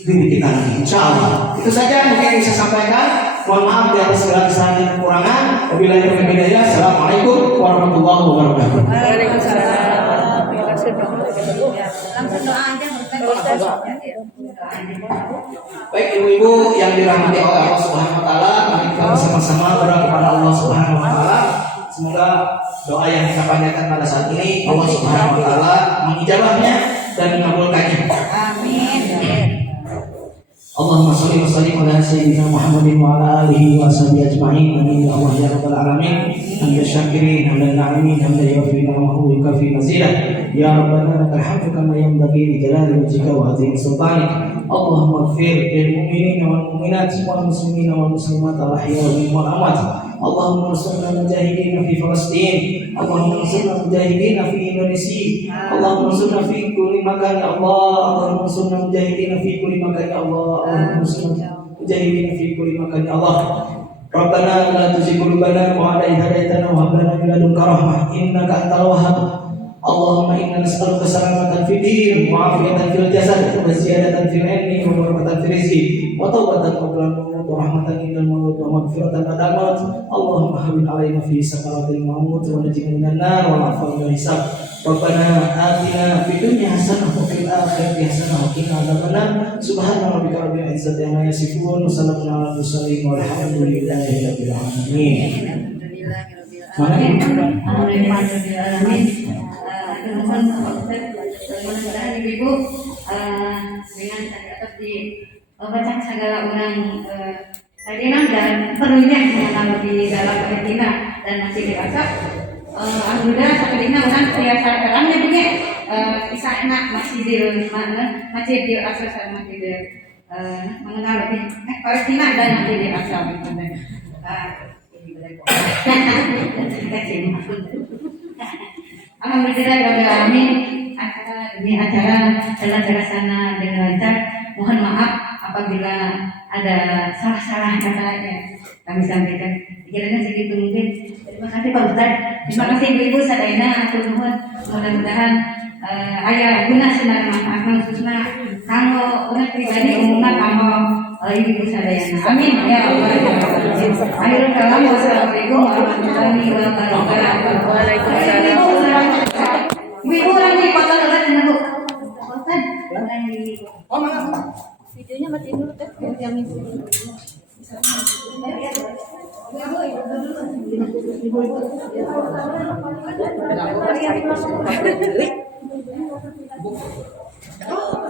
diri kita nanti. Insya Allah itu saja mungkin yang bisa sampaikan. Mohon maaf di atas segala kesalahan dan kekurangan. Wabillahi taufiq wal hidayah. Assalamualaikum warahmatullahi wabarakatuh. Waalaikumsalam. Terima kasih. Langsung doa aja Ustaz. Baik ibu-ibu yang dirahmati oleh Allah Subhanahu wa taala, mari kita bersama-sama berdoa kepada Allah Subhanahu wa taala. Semoga doa yang kita panjatkan pada saat ini Allah Subhanahu wa taala mengijabahnya dan mengabulkannya. Amin. Allahumma shalli wa sallim ala sayyidina Muhammadin wa ala alihi wa sahbihi ajma'in. Amin ya Allah ya rabbal alamin. Hamdan syakirin, hamdan na'imin, hamdan yuwaffi ni'amahu wa yukafi mazidah. Ya rabbana lakal hamdu kama yanbaghi li jalali wajhika wa 'azimi sultanik. Allahumma ighfir lil mu'minina wal mu'minat wal muslimina wal muslimat al ahya'i wal amwat. Allahumma ansurna mujahidin fi Palestin. Allahumma ansurna mujahidin fi Indonesia. Allahumma ansurna fi kulli makan ya Allah. Allahumma ansurna mujahidin fi kulli makan ya Allah. Allahumma ansurna mujahidin fi kulli makan ya Allah. Rabbana la tuzigh qulubana ba'da idh hadaytana wa hab lana min ladunka rahmah innaka antal wahhab. Allahumma inna nas'aluka salamatan fid din wa afiyatan fil jasad wa ziyadatan fil ilmi wa barakatan fil rizqi wa tawbatan qabla al-maut wa rahmatan indal maut wa maghfiratan ba'da al-maut. Allahumma hawwin 'alaina fi sakaratil maut wa najjina minan nar wa afwa min hisab. Rabbana atina fid dunya hasanah wa fil akhirati hasanah wa qina adzabannar. Subhana rabbika rabbil izzati amma yasifun wa salamun 'alal mursalin walhamdulillahi rabbil alamin. Alhamdulillahirobbilalamin. Mohon mudah-mudahan ibu dengan dapat dibaca segala orang tadinan dan perlunya mengenal di dalam Palestina dan masih dirasa. Alhamdulillah sekelilingnya orang biasa terangnya punya kisahnya masih di asal masih di mengenal lebih Palestina dan masih di asal. Alhamdulillahirobbilalamin. Demi acara dalam terlaksana dengan lancar. Mohon maaf apabila ada salah-salah kata-kata kami sampaikan. Kiranya segitu mungkin. Terima kasih Pak Ustadz. Terima kasih Ibu sadayana atur nuhun. Mudah-mudahan aya guna senar manfaat khususnya kanggo urang pribadi umumna kanggo ibu sadayana. Amin ya Allah. Akhirul kalam wassalamualaikum warahmatullahi wabarakatuh. Waalaikumsalam. Ibu orang di kota dulu dengan Bu. Ustaz, Oh, mana? Videonya mati dulu teh. Yang ini. Oh,